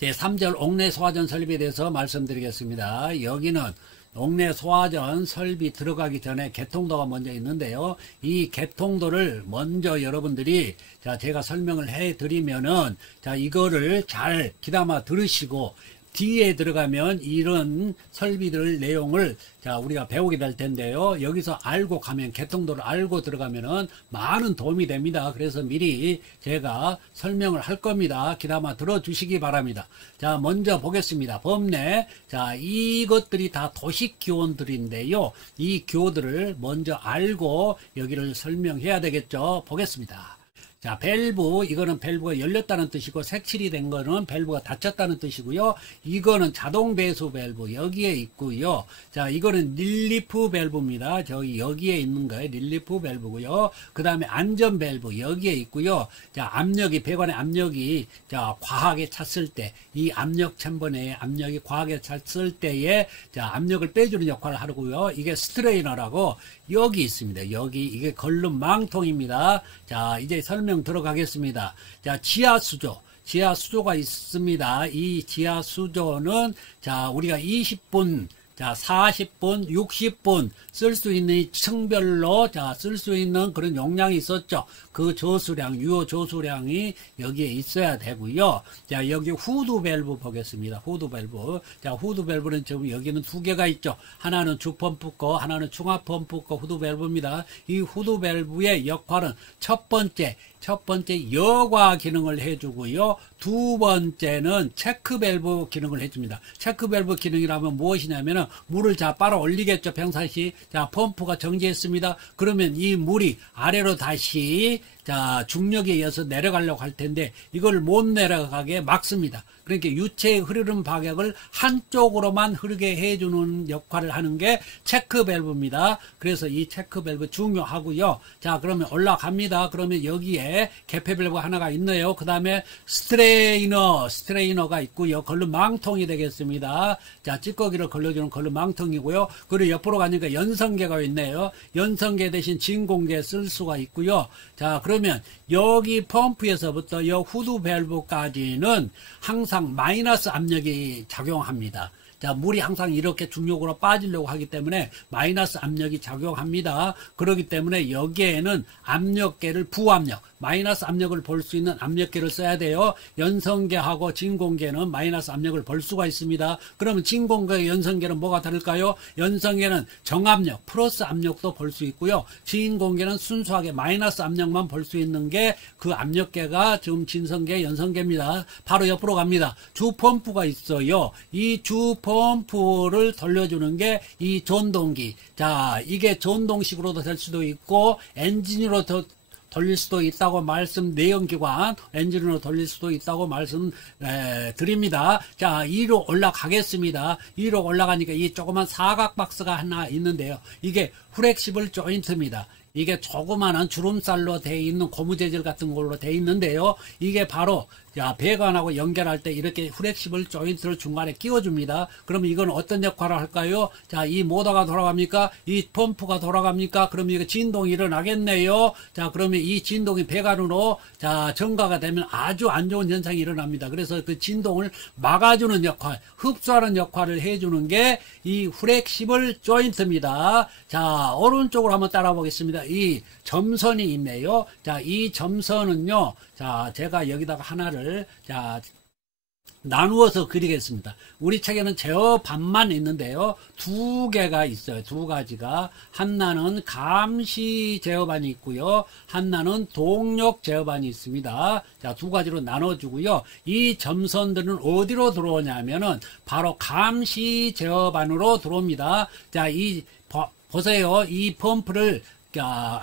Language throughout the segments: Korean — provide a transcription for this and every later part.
제3절 옥내 소화전 설비에 대해서 말씀드리겠습니다. 여기는 옥내 소화전 설비 들어가기 전에 개통도가 먼저 있는데요. 이 개통도를 먼저 여러분들이 제가 설명을 해 드리면은 이거를 잘 귀담아 들으시고 뒤에 들어가면 이런 설비들 내용을 우리가 배우게 될 텐데요. 여기서 알고 가면, 개통도를 알고 들어가면은 많은 도움이 됩니다. 그래서 미리 제가 설명을 할 겁니다. 귀담아 들어주시기 바랍니다. 먼저 보겠습니다. 법내. 이것들이 다 도식 기호들인데요. 이 기호들을 먼저 알고 여기를 설명해야 되겠죠. 보겠습니다. 밸브, 이거는 밸브가 열렸다는 뜻이고, 색칠이 된 거는 밸브가 닫혔다는 뜻이고요. 이거는 자동 배수 밸브 여기에 있고요. 이거는 릴리프 밸브입니다. 여기에 있는 거예요. 릴리프 밸브고요. 그 다음에 안전 밸브 여기에 있고요. 압력이, 배관의 압력이 과하게 찼을 때, 이 압력 챔버 내에 압력이 과하게 찼을 때에 압력을 빼주는 역할을 하고요. 이게 스트레이너라고 여기 있습니다. 여기 이게 걸름 망통입니다. 이제 설명 들어가겠습니다. 지하수조. 지하수조가 있습니다. 이 지하수조는 우리가 20분, 40분, 60분 쓸 수 있는 이 층별로 쓸 수 있는 그런 용량이 있었죠. 그 저수량, 유효 저수량이 여기에 있어야 되고요. 여기 후드 밸브 보겠습니다. 후드 밸브. 후드 밸브는 지금 여기는 두 개가 있죠. 하나는 주펌프 거, 하나는 중화펌프 거 후드 밸브입니다. 이 후드 밸브의 역할은 첫 번째 여과 기능을 해주고요. 두 번째는 체크 밸브 기능을 해줍니다. 체크 밸브 기능이라면 무엇이냐면은 물을 빨아 올리겠죠. 평상시. 펌프가 정지했습니다. 그러면 이 물이 아래로 다시 중력에 의해서 내려가려고 할 텐데 이걸 못 내려가게 막습니다. 그러니까 유체의 흐르는 방향을 한쪽으로만 흐르게 해주는 역할을 하는 게 체크 밸브입니다. 그래서 이 체크 밸브 중요하고요. 그러면 올라갑니다. 그러면 여기에 개폐 밸브가 하나가 있네요. 그 다음에 스트레이너가 있고요. 걸름 망통이 되겠습니다. 찌꺼기를 걸러주는 걸름 망통이고요. 그리고 옆으로 가니까 연성계가 있네요. 연성계 대신 진공계 쓸 수가 있고요. 그러면 여기 펌프에서부터 이 후드 밸브까지는 항상 마이너스 압력이 작용합니다. 물이 항상 이렇게 중력으로 빠지려고 하기 때문에 마이너스 압력이 작용합니다. 그렇기 때문에 여기에는 압력계를 부압력, 마이너스 압력을 볼 수 있는 압력계를 써야 돼요. 연성계하고 진공계는 마이너스 압력을 볼 수가 있습니다. 그러면 진공계, 연성계는 뭐가 다를까요? 연성계는 정압력, 플러스 압력도 볼 수 있고요. 진공계는 순수하게 마이너스 압력만 볼 수 있는 게 그 압력계가 지금 진성계, 연성계입니다. 바로 옆으로 갑니다. 주펌프가 있어요. 이 주펌프를 돌려주는 게 이 전동기. 이게 전동식으로도 될 수도 있고 엔진으로 돌릴 수도 있다고 내연기관 엔진으로 돌릴 수도 있다고 말씀드립니다. 2로 올라가겠습니다. 2로 올라가니까 이 조그만 사각 박스가 하나 있는데요. 이게 플렉시블 조인트입니다. 이게 조그마한 주름살로 되어 있는 고무 재질 같은 걸로 되어 있는데요. 이게 바로 배관하고 연결할 때 이렇게 플렉시블 조인트를 중간에 끼워줍니다. 그러면 이건 어떤 역할을 할까요? 이 모터가 돌아갑니까? 이 펌프가 돌아갑니까? 그러면 이거 진동이 일어나겠네요. 그러면 이 진동이 배관으로 전가가 되면 아주 안 좋은 현상이 일어납니다. 그래서 그 진동을 막아주는 역할, 흡수하는 역할을 해주는 게 이 플렉시블 조인트입니다. 오른쪽으로 한번 따라 보겠습니다. 이 점선이 있네요. 이 점선은요, 제가 여기다가 하나를 나누어서 그리겠습니다. 우리 책에는 제어 반만 있는데요. 두 개가 있어요. 두 가지가. 하나는 감시 제어반이 있고요. 하나는 동력 제어반이 있습니다. 두 가지로 나눠주고요. 이 점선들은 어디로 들어오냐면은 바로 감시 제어반으로 들어옵니다. 보세요. 이 펌프를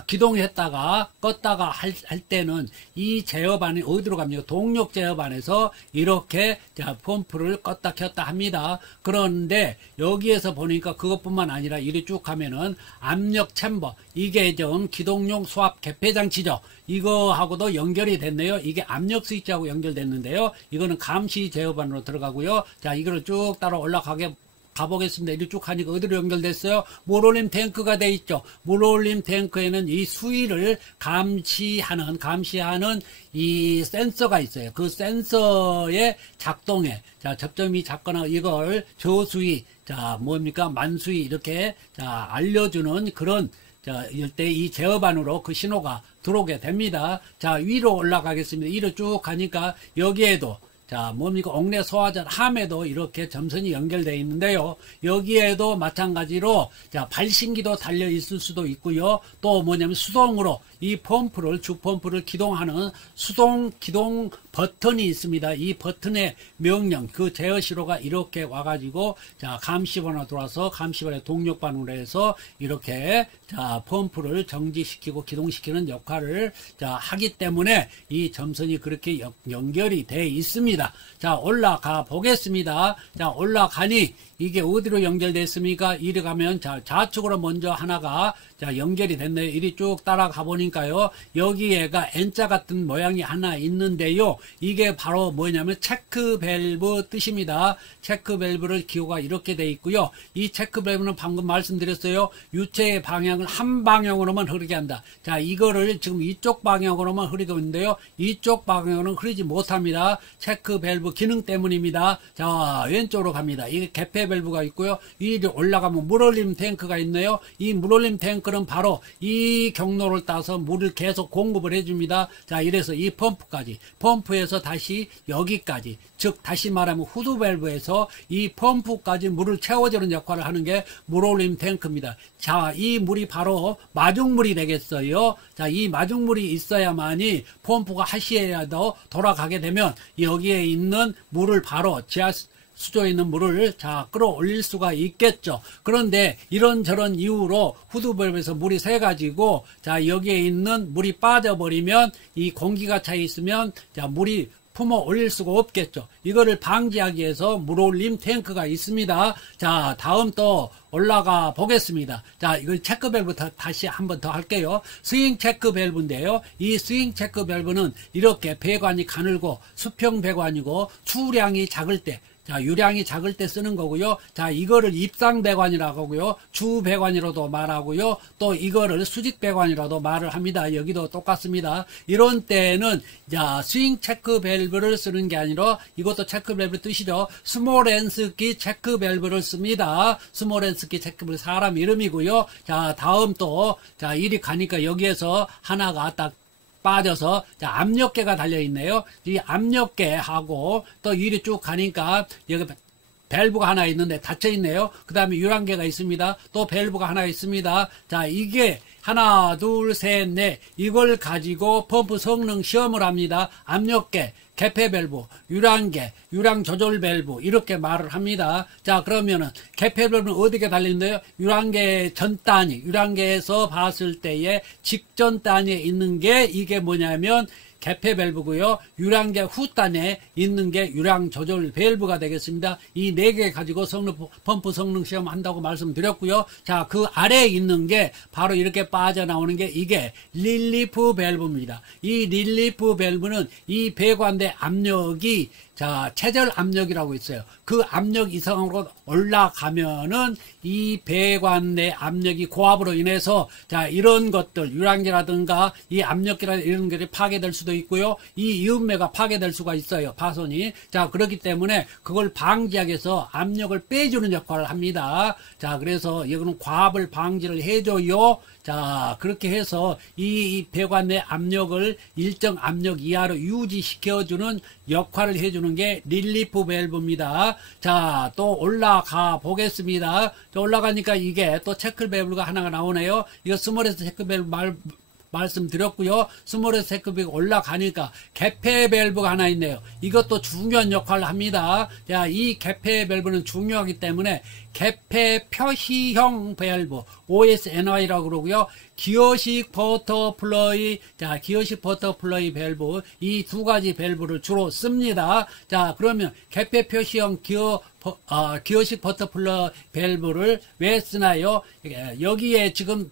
기동했다가 껐다가 할 때는 이 제어반이 어디로 갑니까? 동력 제어반에서 이렇게 펌프를 껐다 켰다 합니다. 그런데 여기에서 보니까 그것뿐만 아니라 이리 쭉 가면은 압력 챔버, 이게 좀 기동용 수압 개폐 장치죠. 이거하고도 연결이 됐네요. 이게 압력 스위치하고 연결됐는데요. 이거는 감시 제어반으로 들어가고요. 이거를 쭉 따라 올라가게 가보겠습니다. 이리 쭉 하니까 어디로 연결됐어요? 물올림 탱크가 돼 있죠. 물올림 탱크에는 이 수위를 감시하는 이 센서가 있어요. 그 센서의 작동에, 자, 접점이 작거나 이걸 저수위, 자, 뭡니까? 만수위 이렇게, 자, 알려주는 그런, 자, 이럴 때 이 제어반으로 그 신호가 들어오게 됩니다. 자, 위로 올라가겠습니다. 위로 쭉 가니까 여기에도, 자, 뭡니까? 옥내 소화전 함에도 이렇게 점선이 연결되어 있는데요. 여기에도 마찬가지로, 자, 발신기도 달려 있을 수도 있고요. 또 뭐냐면 수동으로 이 펌프를, 주펌프를 기동하는 수동 기동 버튼이 있습니다. 이 버튼의 명령, 그 제어 신호가 이렇게 와가지고, 자, 감시반으로 들어와서 감시반의 동력반으로 해서 이렇게, 자, 펌프를 정지시키고 기동시키는 역할을, 자, 하기 때문에 이 점선이 그렇게 연결이 돼 있습니다. 자, 올라가 보겠습니다. 자, 올라가니 이게 어디로 연결됐습니까? 이리 가면, 자, 좌측으로 먼저 하나가, 자, 연결이 됐네요. 이리 쭉 따라가 보니까요. 여기에가 N자 같은 모양이 하나 있는데요. 이게 바로 뭐냐면 체크 밸브 뜻입니다. 체크 밸브를 기호가 이렇게 돼 있고요. 이 체크 밸브는 방금 말씀드렸어요. 유체의 방향을 한 방향으로만 흐르게 한다. 자, 이거를 지금 이쪽 방향으로만 흐르고 있는데요. 이쪽 방향으로는 흐르지 못합니다. 체크 밸브 기능 때문입니다. 자, 왼쪽으로 갑니다. 이게 개폐 밸브가 있고요. 이리 올라가면 물올림 탱크가 있네요. 이 물올림 탱크는 바로 이 경로를 따서 물을 계속 공급을 해줍니다. 자, 이래서 이 펌프까지, 펌프에서 다시 여기까지, 즉 다시 말하면 후드 밸브에서 이 펌프까지 물을 채워주는 역할을 하는 게 물올림 탱크입니다. 자, 이 물이 바로 마중물이 되겠어요. 자, 이 마중물이 있어야만이 펌프가 하시에라도 돌아가게 되면 여기에 있는 물을 바로 수조에 있는 물을, 자, 끌어올릴 수가 있겠죠. 그런데 이런저런 이유로 후드밸브에서 물이 새가지고, 자, 여기에 있는 물이 빠져버리면 이 공기가 차 있으면, 자, 물이 품어 올릴 수가 없겠죠. 이거를 방지하기 위해서 물올림 탱크가 있습니다. 자, 다음 또 올라가 보겠습니다. 자, 이걸 체크 밸브 다시 한번 더 할게요. 스윙 체크 밸브인데요. 이 스윙 체크 밸브는 이렇게 배관이 가늘고 수평 배관이고 수량이 작을 때, 자, 유량이 작을 때 쓰는 거고요. 자, 이거를 입상배관이라고 하고요. 주배관이라도 말하고요. 또 이거를 수직배관이라도 말을 합니다. 여기도 똑같습니다. 이런 때는, 자, 스윙 체크 밸브를 쓰는 게 아니라 이것도 체크 밸브 뜻이죠. 스모렌스키 체크 밸브를 씁니다. 스모렌스키 체크 밸브 사람 이름이고요. 자, 다음 또, 자, 이리 가니까 여기에서 하나가 딱 빠져서, 자, 압력계가 달려있네요. 이 압력계하고 또 이리 쭉 가니까 여기 밸브가 하나 있는데 닫혀있네요. 그 다음에 유랑계가 있습니다. 또 밸브가 하나 있습니다. 자, 이게 하나, 둘, 셋, 넷, 이걸 가지고 펌프 성능 시험을 합니다. 압력계, 개폐 밸브, 유랑계, 유랑 조절 밸브 이렇게 말을 합니다. 자, 그러면은 개폐 밸브는 어디게 달리는데요? 유랑계 전 단위, 유랑계에서 봤을 때의 직전 단위에 있는 게 이게 뭐냐면 개폐 밸브고요. 유랑계 후단에 있는 게 유랑 조절 밸브가 되겠습니다. 이 네 개 가지고 펌프 성능 시험 한다고 말씀드렸고요. 자, 그 아래에 있는 게 바로 이렇게 빠져나오는 게 이게 릴리프 밸브입니다. 이 릴리프 밸브는 이 배관대 압력이, 자, 최절 압력이라고 있어요. 그 압력 이상으로 올라가면은 이 배관 내 압력이 고압으로 인해서, 자, 이런 것들, 유랑계라든가 이 압력계라든가 이런 것들이 파괴될 수도 있고요. 이 이음매가 파괴될 수가 있어요. 파손이. 자, 그렇기 때문에 그걸 방지하기 위해서 압력을 빼주는 역할을 합니다. 자, 그래서 이거는 과압을 방지를 해줘요. 자, 그렇게 해서 이 배관 내 압력을 일정 압력 이하로 유지시켜주는 역할을 해주는 게 릴리프 밸브입니다. 자, 또 올라가 보겠습니다. 올라가니까 이게 또 체크 밸브가 하나가 나오네요. 이거 스몰에서 체크 밸브 말씀드렸고요. 스몰에서 체크 밸브 올라가니까 개폐 밸브가 하나 있네요. 이것도 중요한 역할을 합니다. 자, 이 개폐 밸브는 중요하기 때문에 개폐 표시형 밸브, OSNY라고 그러고요. 기어식 버터플라이, 자, 기어식 버터플라이 밸브, 이 두 가지 밸브를 주로 씁니다. 자, 그러면 개폐 표시형 기어식 버터플라이 밸브를 왜 쓰나요? 여기에 지금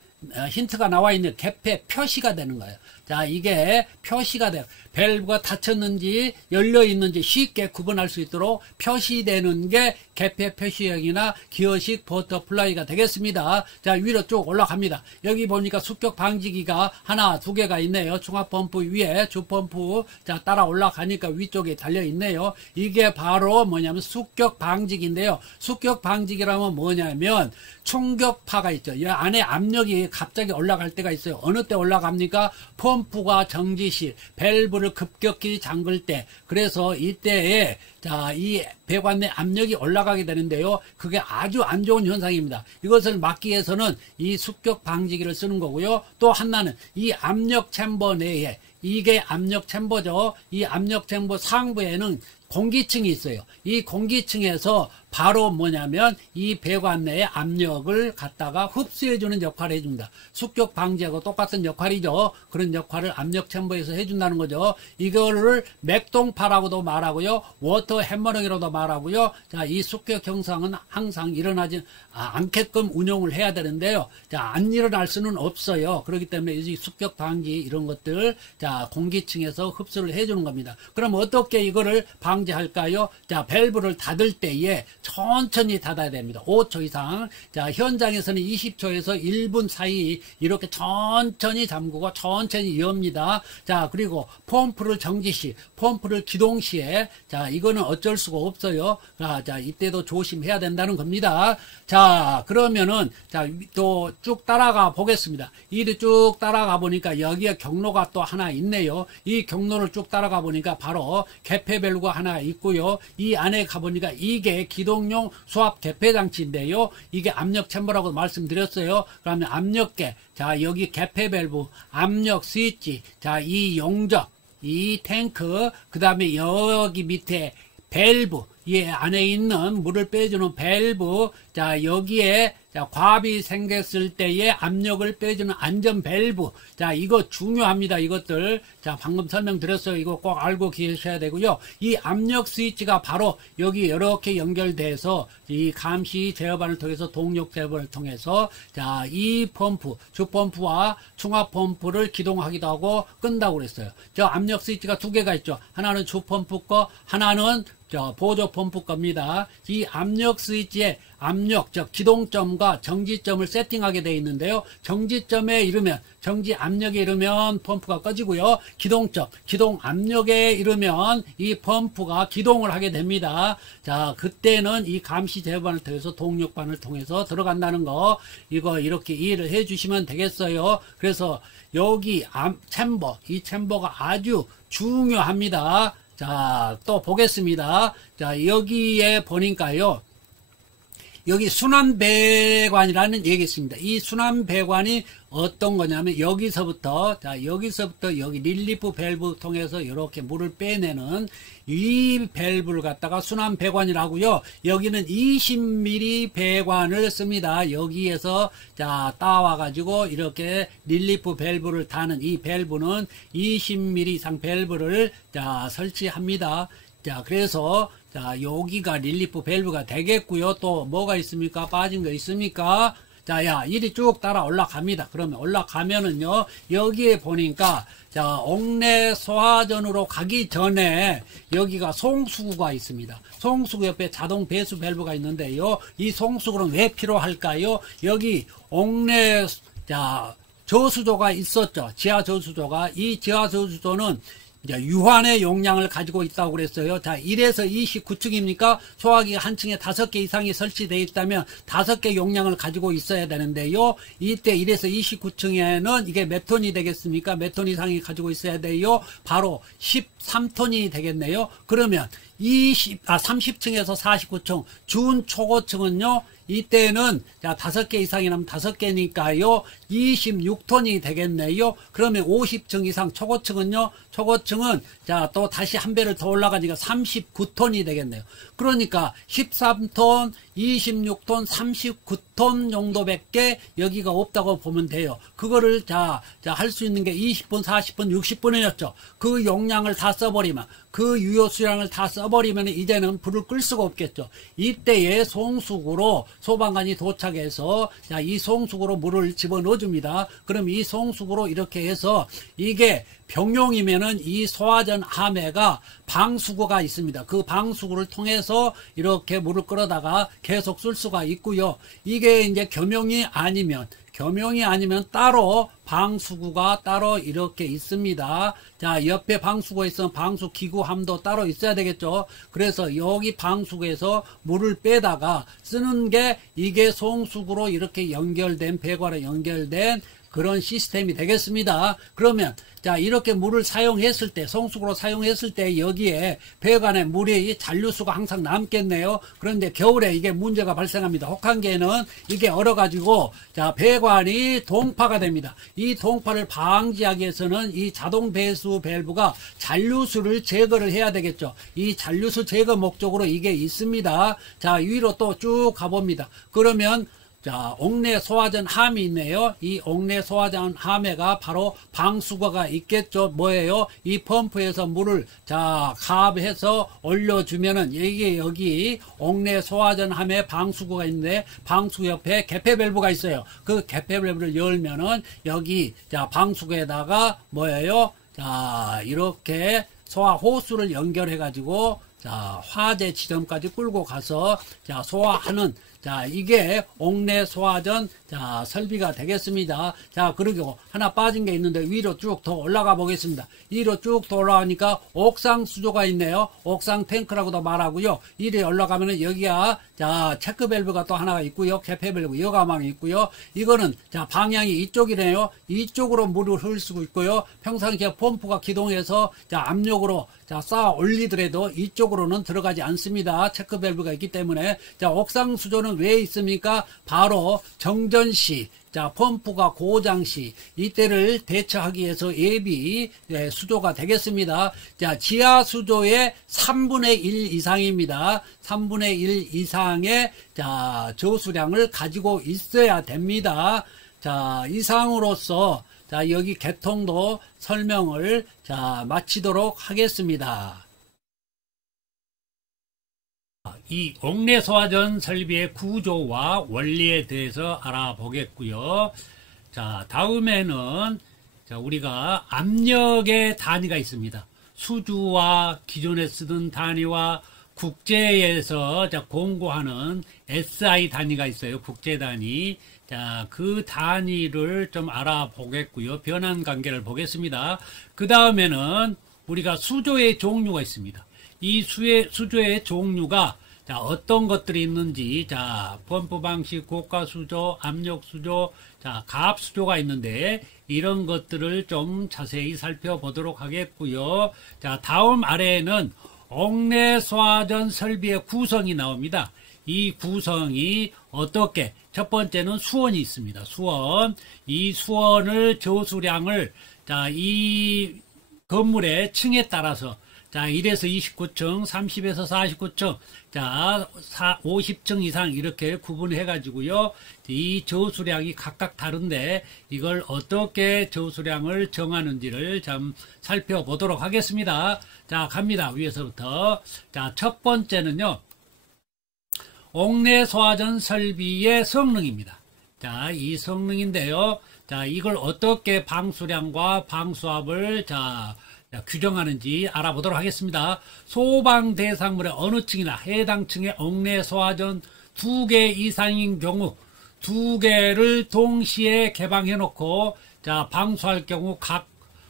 힌트가 나와 있는 개폐 표시가 되는 거예요. 자, 이게 표시가 돼요. 밸브가 닫혔는지 열려 있는지 쉽게 구분할 수 있도록 표시되는 게 개폐 표시형이나 기어식 버터플라이가 되겠습니다. 자, 위로 쭉 올라갑니다. 여기 보니까 습격 방지기가 하나, 두 개가 있네요. 중압펌프 위에 주펌프, 자, 따라 올라가니까 위쪽에 달려 있네요. 이게 바로 뭐냐면 습격 방지기인데요. 습격 방지기라면 뭐냐면 충격파가 있죠. 이 안에 압력이 갑자기 올라갈 때가 있어요. 어느 때 올라갑니까? 펌프가 정지 시 밸브를 급격히 잠글 때. 그래서 이때에 자, 이 배관 내 압력이 올라가게 되는데요. 그게 아주 안 좋은 현상입니다. 이것을 막기 위해서는 이 습격 방지기를 쓰는 거고요. 또 하나는 이 압력 챔버 내에, 이게 압력 챔버죠. 이 압력 챔버 상부에는 공기층이 있어요. 이 공기층에서 바로 뭐냐면 이 배관 내의 압력을 갖다가 흡수해주는 역할을 해줍니다. 습격 방지하고 똑같은 역할이죠. 그런 역할을 압력 챔버에서 해준다는 거죠. 이거를 맥동파라고도 말하고요. 워터 해머링이라고도 말하고요. 자, 이 습격 현상은 항상 일어나지 않게끔 운용을 해야 되는데요. 자, 안 일어날 수는 없어요. 그렇기 때문에 이 습격 방지 이런 것들, 자, 공기층에서 흡수를 해주는 겁니다. 그럼 어떻게 이거를 방지할까요? 자, 밸브를 닫을 때에 천천히 닫아야 됩니다. 5초 이상. 자, 현장에서는 20초에서 1분 사이 이렇게 천천히 잠그고 천천히 여옵니다. 자, 그리고 펌프를 정지 시, 펌프를 기동 시에, 자, 이거는 어쩔 수가 없어요. 자, 이때도 조심해야 된다는 겁니다. 자, 그러면은, 자, 또 쭉 따라가 보겠습니다. 이리 쭉 따라가 보니까 여기에 경로가 또 하나 있네요. 이 경로를 쭉 따라가 보니까 바로 개폐 밸브가 하나 있고요. 이 안에 가보니까 이게 기동용 수압 개폐 장치인데요. 이게 압력 챔버라고 말씀드렸어요. 그러면 압력계, 자, 여기 개폐 밸브, 압력 스위치, 자, 이 용접, 이 탱크, 그 다음에 여기 밑에 밸브, 이 안에 있는 물을 빼주는 밸브, 자, 여기에 자, 과압이 생겼을 때의 압력을 빼주는 안전 밸브. 자, 이거 중요합니다. 이것들. 자, 방금 설명드렸어요. 이거 꼭 알고 계셔야 되고요. 이 압력 스위치가 바로 여기 이렇게 연결돼서 이 감시 제어반을 통해서 동력 제어반을 통해서 자, 이 펌프, 주펌프와 중압 펌프를 기동하기도 하고 끈다고 그랬어요. 저 압력 스위치가 두 개가 있죠. 하나는 주펌프 거, 하나는 저 보조 펌프 겁니다. 이 압력 스위치의 압력, 즉 기동점과 정지점을 세팅하게 되어 있는데요. 정지점에 이르면, 정지 압력에 이르면 펌프가 꺼지고요. 기동점, 기동 압력에 이르면 이 펌프가 기동을 하게 됩니다. 자, 그때는 이 감시 제어반을 통해서 동력반을 통해서 들어간다는 거, 이거 이렇게 이해를 해 주시면 되겠어요. 그래서 여기 챔버, 이 챔버가 아주 중요합니다. 자, 또 보겠습니다. 자, 여기에 보니까요. 여기 순환배관이라는 얘기 있습니다. 이 순환배관이 어떤 거냐면 여기서부터 여기 릴리프 밸브 통해서 이렇게 물을 빼내는 이 밸브를 갖다가 순환배관이라고요. 여기는 20mm 배관을 씁니다. 여기에서 자, 따와 가지고 이렇게 릴리프 밸브를 다는 이 밸브는 20mm 이상 밸브를 자, 설치합니다. 자, 그래서 자, 여기가 릴리프 밸브가 되겠고요. 또 뭐가 있습니까? 빠진 거 있습니까? 자, 야, 이리 쭉 따라 올라갑니다. 그러면 올라가면은요, 여기에 보니까 자, 옥내 소화전으로 가기 전에 여기가 송수구가 있습니다. 송수구 옆에 자동 배수 밸브가 있는데요. 이 송수구는 왜 필요할까요? 여기 옥내 자, 저수조가 있었죠. 지하 저수조가. 이 지하 저수조는 이제 유한의 용량을 가지고 있다고 그랬어요. 자, 1에서 29층입니까? 소화기가 한 층에 5개 이상이 설치되어 있다면 5개 용량을 가지고 있어야 되는데요. 이때 1에서 29층에는 이게 몇 톤이 되겠습니까? 몇 톤 이상이 가지고 있어야 돼요? 바로 13톤이 되겠네요. 그러면 30층에서 49층, 준초고층은요, 이때는 자, 5개 이상이 나면 5개니까요 26톤이 되겠네요. 그러면 50층 이상 초고층은요, 초고층은 자, 또 다시 한 배를 더 올라가니까 39톤이 되겠네요. 그러니까 13톤, 26톤, 39톤 정도밖에 여기가 없다고 보면 돼요. 그거를 자 할 수 있는 게 20분, 40분, 60분이었죠. 그 용량을 다 써버리면, 그 유효 수량을 다 써버리면 이제는 불을 끌 수가 없겠죠. 이때에 송숙으로 소방관이 도착해서 자, 이 송숙으로 물을 집어넣어 줍니다. 그럼 이 송숙으로 이렇게 해서 이게 병용이면은 이 소화전 함에가 방수구가 있습니다. 그 방수구를 통해서 이렇게 물을 끌어다가 계속 쓸 수가 있고요. 이게 이제 겸용이 아니면 따로 방수구가 따로 이렇게 있습니다. 자, 옆에 방수구가 있으면 방수기구함도 따로 있어야 되겠죠. 그래서 여기 방수구에서 물을 빼다가 쓰는 게 이게 송수구로 이렇게 연결된, 배관에 연결된 그런 시스템이 되겠습니다. 그러면 자, 이렇게 물을 사용했을 때, 송수구로 사용했을 때 여기에 배관에 물이 잔류수가 항상 남겠네요. 그런데 겨울에 이게 문제가 발생합니다. 혹한기에는 이게 얼어가지고 자, 배관이 동파가 됩니다. 이 동파를 방지하기 위해서는 이 자동 배수 밸브가 잔류수를 제거를 해야 되겠죠. 이 잔류수 제거 목적으로 이게 있습니다. 자, 위로 또 쭉 가봅니다. 그러면 자, 옥내 소화전 함이 있네요. 이 옥내 소화전 함에가 바로 방수구가 있겠죠. 뭐예요? 이 펌프에서 물을 자, 가압해서 올려주면은 이게 여기 옥내 소화전 함에 방수구가 있는데 방수구 옆에 개폐 밸브가 있어요. 그 개폐 밸브를 열면은 여기 자, 방수구에다가 뭐예요? 자, 이렇게 소화 호수를 연결해 가지고 자, 화재 지점까지 끌고 가서 자, 소화하는 자, 이게 옥내 소화전 자, 설비가 되겠습니다. 자, 그리고 하나 빠진 게 있는데 위로 쭉 더 올라가 보겠습니다. 위로 쭉 더 올라가니까 옥상 수조가 있네요. 옥상 탱크라고도 말하고요. 이리 올라가면은 여기야 자, 체크 밸브가 또 하나가 있고요. 개폐 밸브 여가망이 있고요. 이거는 자, 방향이 이쪽이네요. 이쪽으로 물을 흘릴 수 있고요. 평상시에 펌프가 기동해서 자, 압력으로 자, 쌓아 올리더라도 이쪽으로는 들어가지 않습니다. 체크 밸브가 있기 때문에 자, 옥상 수조는 왜 있습니까? 바로 정전시 자, 펌프가 고장시 이때를 대처하기 위해서 예비 수조가 되겠습니다. 자, 지하 수조의 3분의 1 이상입니다. 3분의 1 이상의 자, 저수량을 가지고 있어야 됩니다. 자, 이상으로서 자, 여기 개통도 설명을 자, 마치도록 하겠습니다. 이 옥내 소화전 설비의 구조와 원리에 대해서 알아보겠고요. 자, 다음에는 자, 우리가 압력의 단위가 있습니다. 수주와 기존에 쓰던 단위와 국제에서 자, 공고하는 SI 단위가 있어요. 국제 단위. 자, 그 단위를 좀 알아보겠고요. 변환 관계를 보겠습니다. 그 다음에는 우리가 수조의 종류가 있습니다. 이 수조의 종류가 자, 어떤 것들이 있는지, 자, 펌프 방식, 고가 수조, 압력 수조, 자, 가압 수조가 있는데, 이런 것들을 좀 자세히 살펴보도록 하겠고요. 자, 다음 아래에는 옥내 소화전 설비의 구성이 나옵니다. 이 구성이 어떻게, 첫 번째는 수원이 있습니다. 수원. 이 수원을 저수량을, 자, 이 건물의 층에 따라서 자, 1에서 29층, 30에서 49층, 자, 50층 이상 이렇게 구분해 가지고요. 이 저수량이 각각 다른데 이걸 어떻게 저수량을 정하는지를 좀 살펴보도록 하겠습니다. 자, 갑니다. 위에서부터. 자, 첫 번째는요. 옥내 소화전 설비의 성능입니다. 자, 이 성능인데요. 자, 이걸 어떻게 방수량과 방수압을 자, 규정하는지 알아보도록 하겠습니다. 소방 대상물의 어느 층이나 해당 층의 옥내 소화전 2개 이상인 경우 2개를 동시에 개방해 놓고 자, 방수할 경우 각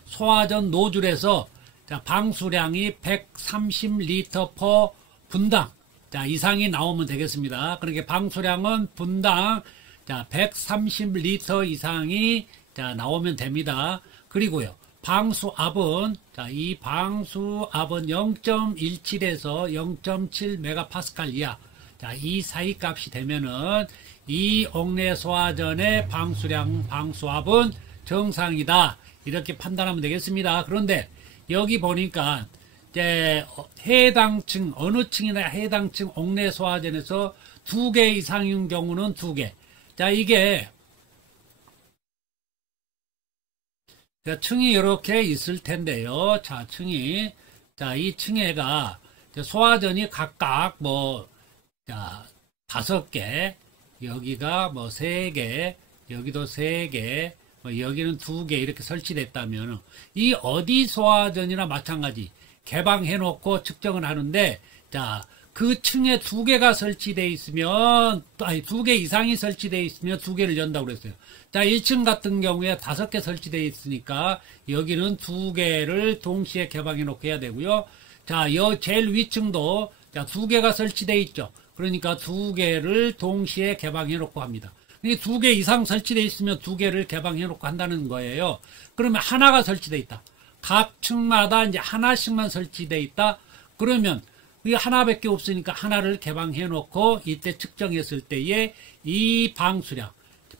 소화전 노즐에서 자, 방수량이 130리터 per 분당 자, 이상이 나오면 되겠습니다. 그러니까 방수량은 분당 자, 130리터 이상이 자, 나오면 됩니다. 그리고요. 방수압은 자, 이 방수압은 0.17에서 0.7 메가파스칼 이하. 자, 이 사이 값이 되면은 이 옥내 소화전의 방수량, 방수압은 정상이다. 이렇게 판단하면 되겠습니다. 그런데 여기 보니까 이제 해당 층, 어느 층이나 해당 층 옥내 소화전에서 2개 이상인 경우는 2개. 자, 이게 자, 층이 이렇게 있을 텐데요. 자, 층이 자, 이 층에가 소화전이 각각 뭐, 자, 5개, 여기가 뭐 3개, 여기도 3개, 뭐 여기는 2개 이렇게 설치됐다면, 이 어디 소화전이나 마찬가지, 개방해 놓고 측정을 하는데, 자, 그 층에 2개가 설치되어 있으면, 아니, 2개 이상이 설치되어 있으면 2개를 연다고 그랬어요. 자, 1층 같은 경우에 5개 설치되어 있으니까, 여기는 2개를 동시에 개방해 놓고 해야 되고요. 자, 제일 위층도, 자, 2개가 설치되어 있죠. 그러니까 2개를 동시에 개방해 놓고 합니다. 2개 이상 설치되어 있으면 2개를 개방해 놓고 한다는 거예요. 그러면 하나가 설치되어 있다. 각 층마다 이제 하나씩만 설치되어 있다. 그러면 이 하나밖에 없으니까 하나를 개방해 놓고 이때 측정했을 때에 이 방수량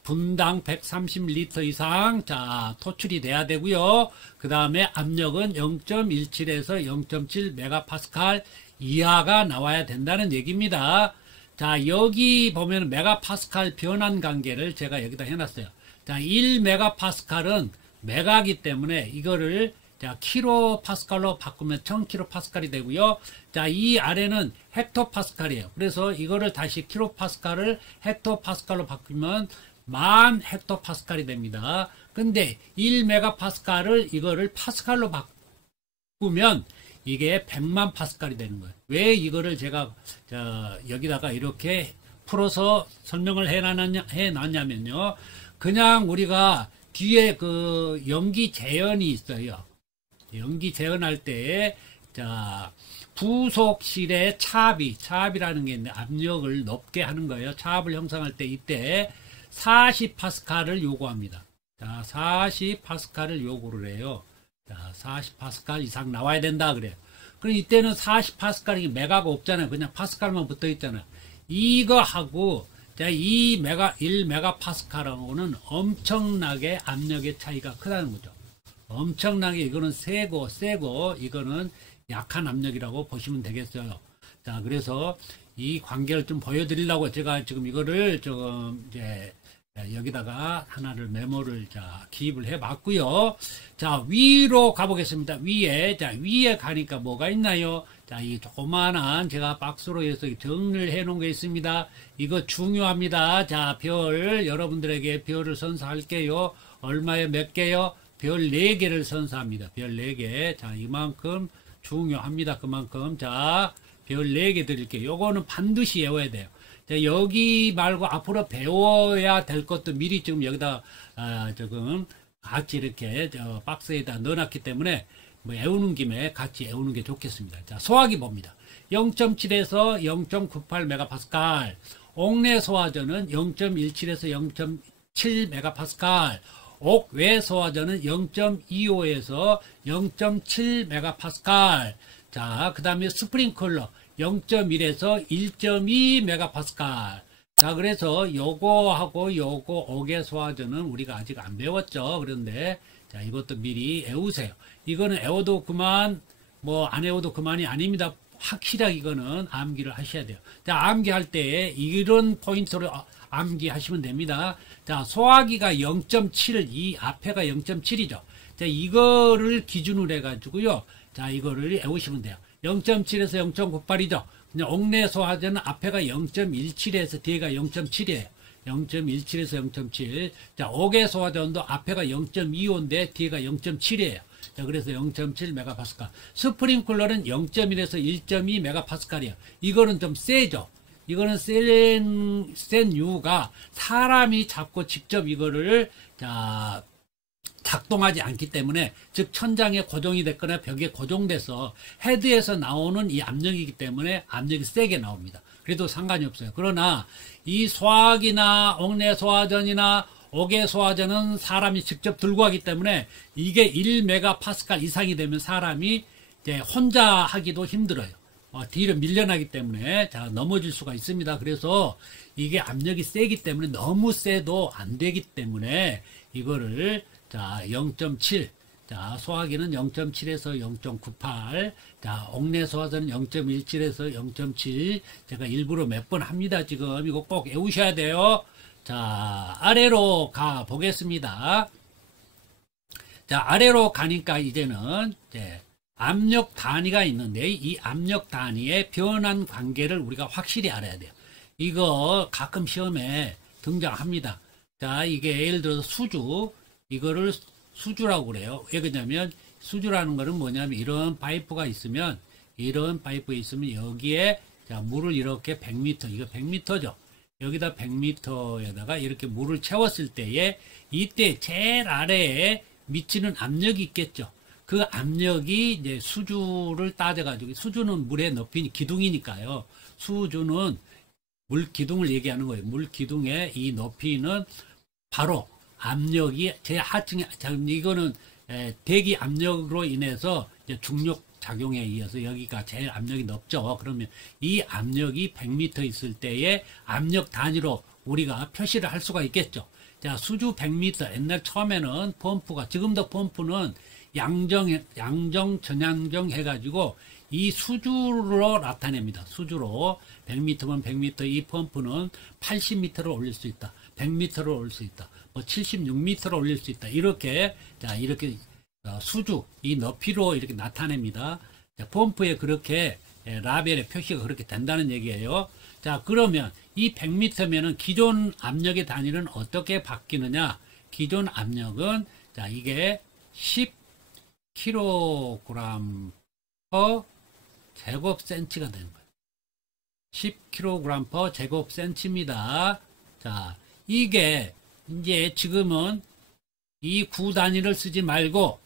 분당 130리터 이상 자 토출이 돼야 되고요. 그 다음에 압력은 0.17에서 0.7 메가파스칼 이하가 나와야 된다는 얘기입니다. 자, 여기 보면 메가파스칼 변환 관계를 제가 여기다 해놨어요. 자, 1 메가파스칼은 메가기 때문에 이거를 자, 킬로파스칼로 바꾸면 1000킬로파스칼이 되고요. 자, 이 아래는 헥토파스칼이에요. 그래서 이거를 다시 킬로파스칼을 헥토파스칼로 바꾸면 10,000 헥토파스칼이 됩니다. 근데 1 메가파스칼을 이거를 파스칼로 바꾸면 이게 100만 파스칼이 되는 거예요. 왜 이거를 제가 여기다가 이렇게 풀어서 설명을 해놨냐면요. 그냥 우리가 뒤에 그 연기 재현이 있어요. 연기 재현할 때, 자, 부속실의 차압이라는 게 있는데 압력을 높게 하는 거예요. 차압을 형성할 때 이때 40파스칼을 요구합니다. 자, 40파스칼을 요구를 해요. 자, 40파스칼 이상 나와야 된다 그래요. 그럼 이때는 40파스칼이 메가가 없잖아요. 그냥 파스칼만 붙어 있잖아요. 이거하고 자, 1 메가파스칼하고는 엄청나게 압력의 차이가 크다는 거죠. 엄청나게 이거는 세고 이거는 약한 압력이라고 보시면 되겠어요. 자, 그래서 이 관계를 좀 보여드리려고 제가 지금 이거를 조금 이제 여기다가 하나를 메모를 자 기입을 해 봤고요. 자, 위로 가보겠습니다. 위에 가니까 뭐가 있나요? 자, 이 조그만한 제가 박스로 해서 정리를 해 놓은 게 있습니다. 이거 중요합니다. 자, 여러분들에게 별을 선사할게요. 얼마에 몇 개요? 별 4개를 선사합니다. 별 4개. 자, 이만큼 중요합니다. 그만큼. 자, 별 4개 드릴게요. 요거는 반드시 외워야 돼요. 자, 여기 말고 앞으로 배워야 될 것도 미리 지금 여기다, 조금 같이 이렇게 박스에다 넣어놨기 때문에 뭐 외우는 김에 같이 외우는 게 좋겠습니다. 자, 소화기 봅니다. 0.7에서 0.98 메가파스칼. 옥내 소화전은 0.17에서 0.7 메가파스칼. 옥외 소화전은 0.25에서 0.7 메가파스칼. 자, 그 다음에 스프링클러 0.1에서 1.2 메가파스칼. 자, 그래서 요거하고 요거 옥외 소화전은 우리가 아직 안 배웠죠. 그런데 자, 이것도 미리 외우세요. 이거는 외워도 그만, 뭐 안 외워도 그만이 아닙니다. 확실하게 이거는 암기를 하셔야 돼요. 자, 암기할 때 이런 포인트로 암기하시면 됩니다. 자, 소화기가 0.7, 이 앞에가 0.7이죠. 자, 이거를 기준으로 해가지고요. 자, 이거를 외우시면 돼요. 0.7에서 0.98이죠. 그냥 옥내 소화전은 앞에가 0.17에서 뒤에가 0.7이에요. 0.17에서 0.7. 자, 옥외 소화전도 앞에가 0.25인데 뒤에가 0.7이에요. 자, 그래서 0.7 메가파스칼. 스프링클러는 0.1에서 1.2 메가파스칼이에요. 이거는 좀 세죠. 이거는 센 이유가 사람이 자꾸 직접 이거를 자 작동하지 않기 때문에, 즉 천장에 고정이 됐거나 벽에 고정돼서 헤드에서 나오는 이 압력이기 때문에 압력이 세게 나옵니다. 그래도 상관이 없어요. 그러나 이 소화기나 옥내 소화전이나 옥외 소화전은 사람이 직접 들고 가기 때문에 이게 1메가파스칼 이상이 되면 사람이 이제 혼자 하기도 힘들어요. 뒤로 밀려나기 때문에 자 넘어질 수가 있습니다. 그래서 이게 압력이 세기 때문에 너무 세도 안 되기 때문에 이거를 자 0.7, 자 소화기는 0.7에서 0.98, 자 옥내 소화전은 0.17에서 0.7. 제가 일부러 몇 번 합니다. 지금 이거 꼭 외우셔야 돼요. 자 아래로 가 보겠습니다. 자 아래로 가니까 이제는 이제 압력 단위가 있는데 이 압력 단위의 변환 관계를 우리가 확실히 알아야 돼요. 이거 가끔 시험에 등장합니다. 자, 이게 예를 들어서 수주, 이거를 수주라고 그래요. 왜 그러냐면 수주라는 거는 뭐냐면 이런 파이프가 있으면 여기에 자, 물을 이렇게 100m, 이거 100m죠. 여기다 100m에다가 이렇게 물을 채웠을 때에 이때 제일 아래에 미치는 압력이 있겠죠. 그 압력이 이제 수주를 따져가지고, 수주는 물의 높이 기둥이니까요. 수주는 물 기둥을 얘기하는 거예요. 물 기둥의 이 높이는 바로 압력이 제 하층에, 이거는 대기 압력으로 인해서 이제 중력 작용에 의해서 여기가 제일 압력이 높죠. 그러면 이 압력이 100m 있을 때의 압력 단위로 우리가 표시를 할 수가 있겠죠. 자, 수주 100m, 옛날 처음에는 펌프가, 지금도 펌프는 양정, 전양정 해가지고 이 수주로 나타냅니다. 수주로 100m면 100m, 이 펌프는 80m를 올릴 수 있다. 100m를 올릴 수 있다. 뭐 76m를 올릴 수 있다. 이렇게, 자, 이렇게 수주, 이 높이로 이렇게 나타냅니다. 자, 펌프에 그렇게 라벨의 표시가 그렇게 된다는 얘기예요. 자, 그러면 이 100m면은 기존 압력의 단위는 어떻게 바뀌느냐? 기존 압력은, 자, 이게 10kg per 제곱센치가 되는 거예요. 10kg per 제곱센치입니다. 자, 이게 이제 지금은 이 구 단위를 쓰지 말고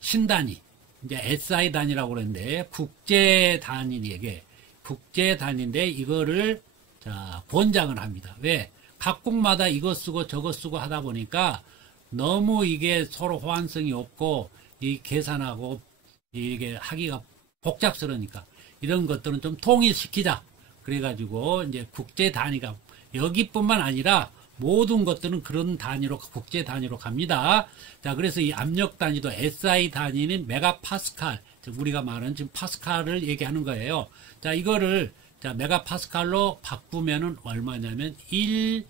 신단위, 이제 SI 단위라고 그러는데 국제 단위에게 국제 단위인데 이거를 자, 권장을 합니다. 왜? 각국마다 이거 쓰고 저거 쓰고 하다 보니까 너무 이게 서로 호환성이 없고 이 계산하고 이게 하기가 복잡스러우니까 이런 것들은 좀 통일시키자. 그래가지고 이제 국제 단위가 여기뿐만 아니라 모든 것들은 그런 단위로 국제 단위로 갑니다. 자, 그래서 이 압력 단위도 SI 단위는 메가파스칼, 우리가 말하는 지금 파스칼을 얘기하는 거예요. 자, 이거를 자, 메가파스칼로 바꾸면은 얼마냐면 1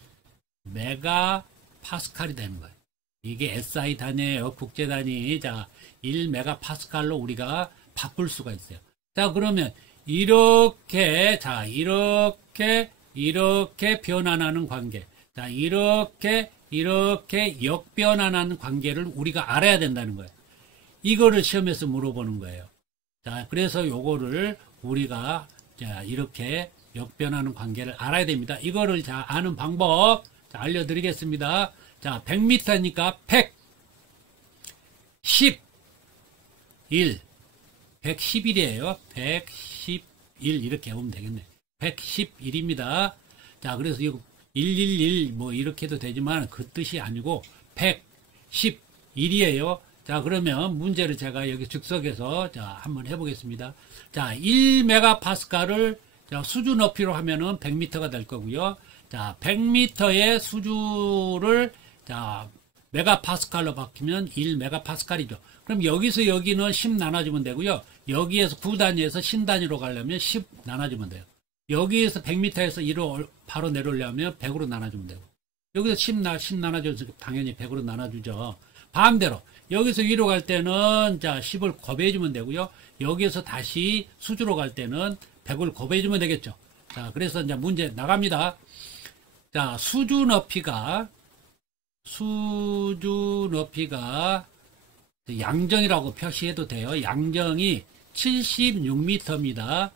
메가파스칼이 되는 거예요. 이게 SI 단위예요. 국제 단위. 자, 1 메가파스칼로 우리가 바꿀 수가 있어요. 자, 그러면 이렇게 자, 이렇게 변환하는 관계. 자, 이렇게 역변환하는 관계를 우리가 알아야 된다는 거예요. 이거를 시험에서 물어보는 거예요. 자, 그래서 요거를 우리가 자, 이렇게 역변하는 관계를 알아야 됩니다. 이거를 자, 아는 방법 자, 알려드리겠습니다. 자, 100m니까 111, 111이에요. 111 이렇게 해보면 되겠네. 111입니다. 자, 그래서 이거 111 뭐 이렇게 해도 되지만 그 뜻이 아니고 111이에요. 자, 그러면 문제를 제가 여기 즉석에서 자, 한번 해보겠습니다. 자, 1메가파스칼을 자, 수주 높이로 하면은 100m가 될 거고요. 자, 100m의 수주를 자, 메가파스칼로 바뀌면 1메가파스칼이죠. 그럼 여기서 여기는 10 나눠주면 되고요. 여기에서 9단위에서 신단위로 가려면 10 나눠주면 돼요. 여기에서 100m에서 1로 바로 내려오려면 100으로 나눠주면 되고, 여기서 10 나눠줘서 당연히 100으로 나눠주죠. 반대로 여기서 위로 갈 때는 자 10을 곱해주면 되고요. 여기에서 다시 수주로 갈 때는 100을 곱해주면 되겠죠. 자, 그래서 이제 문제 나갑니다. 자, 수주 높이가 양정이라고 표시해도 돼요. 양정이 76m입니다.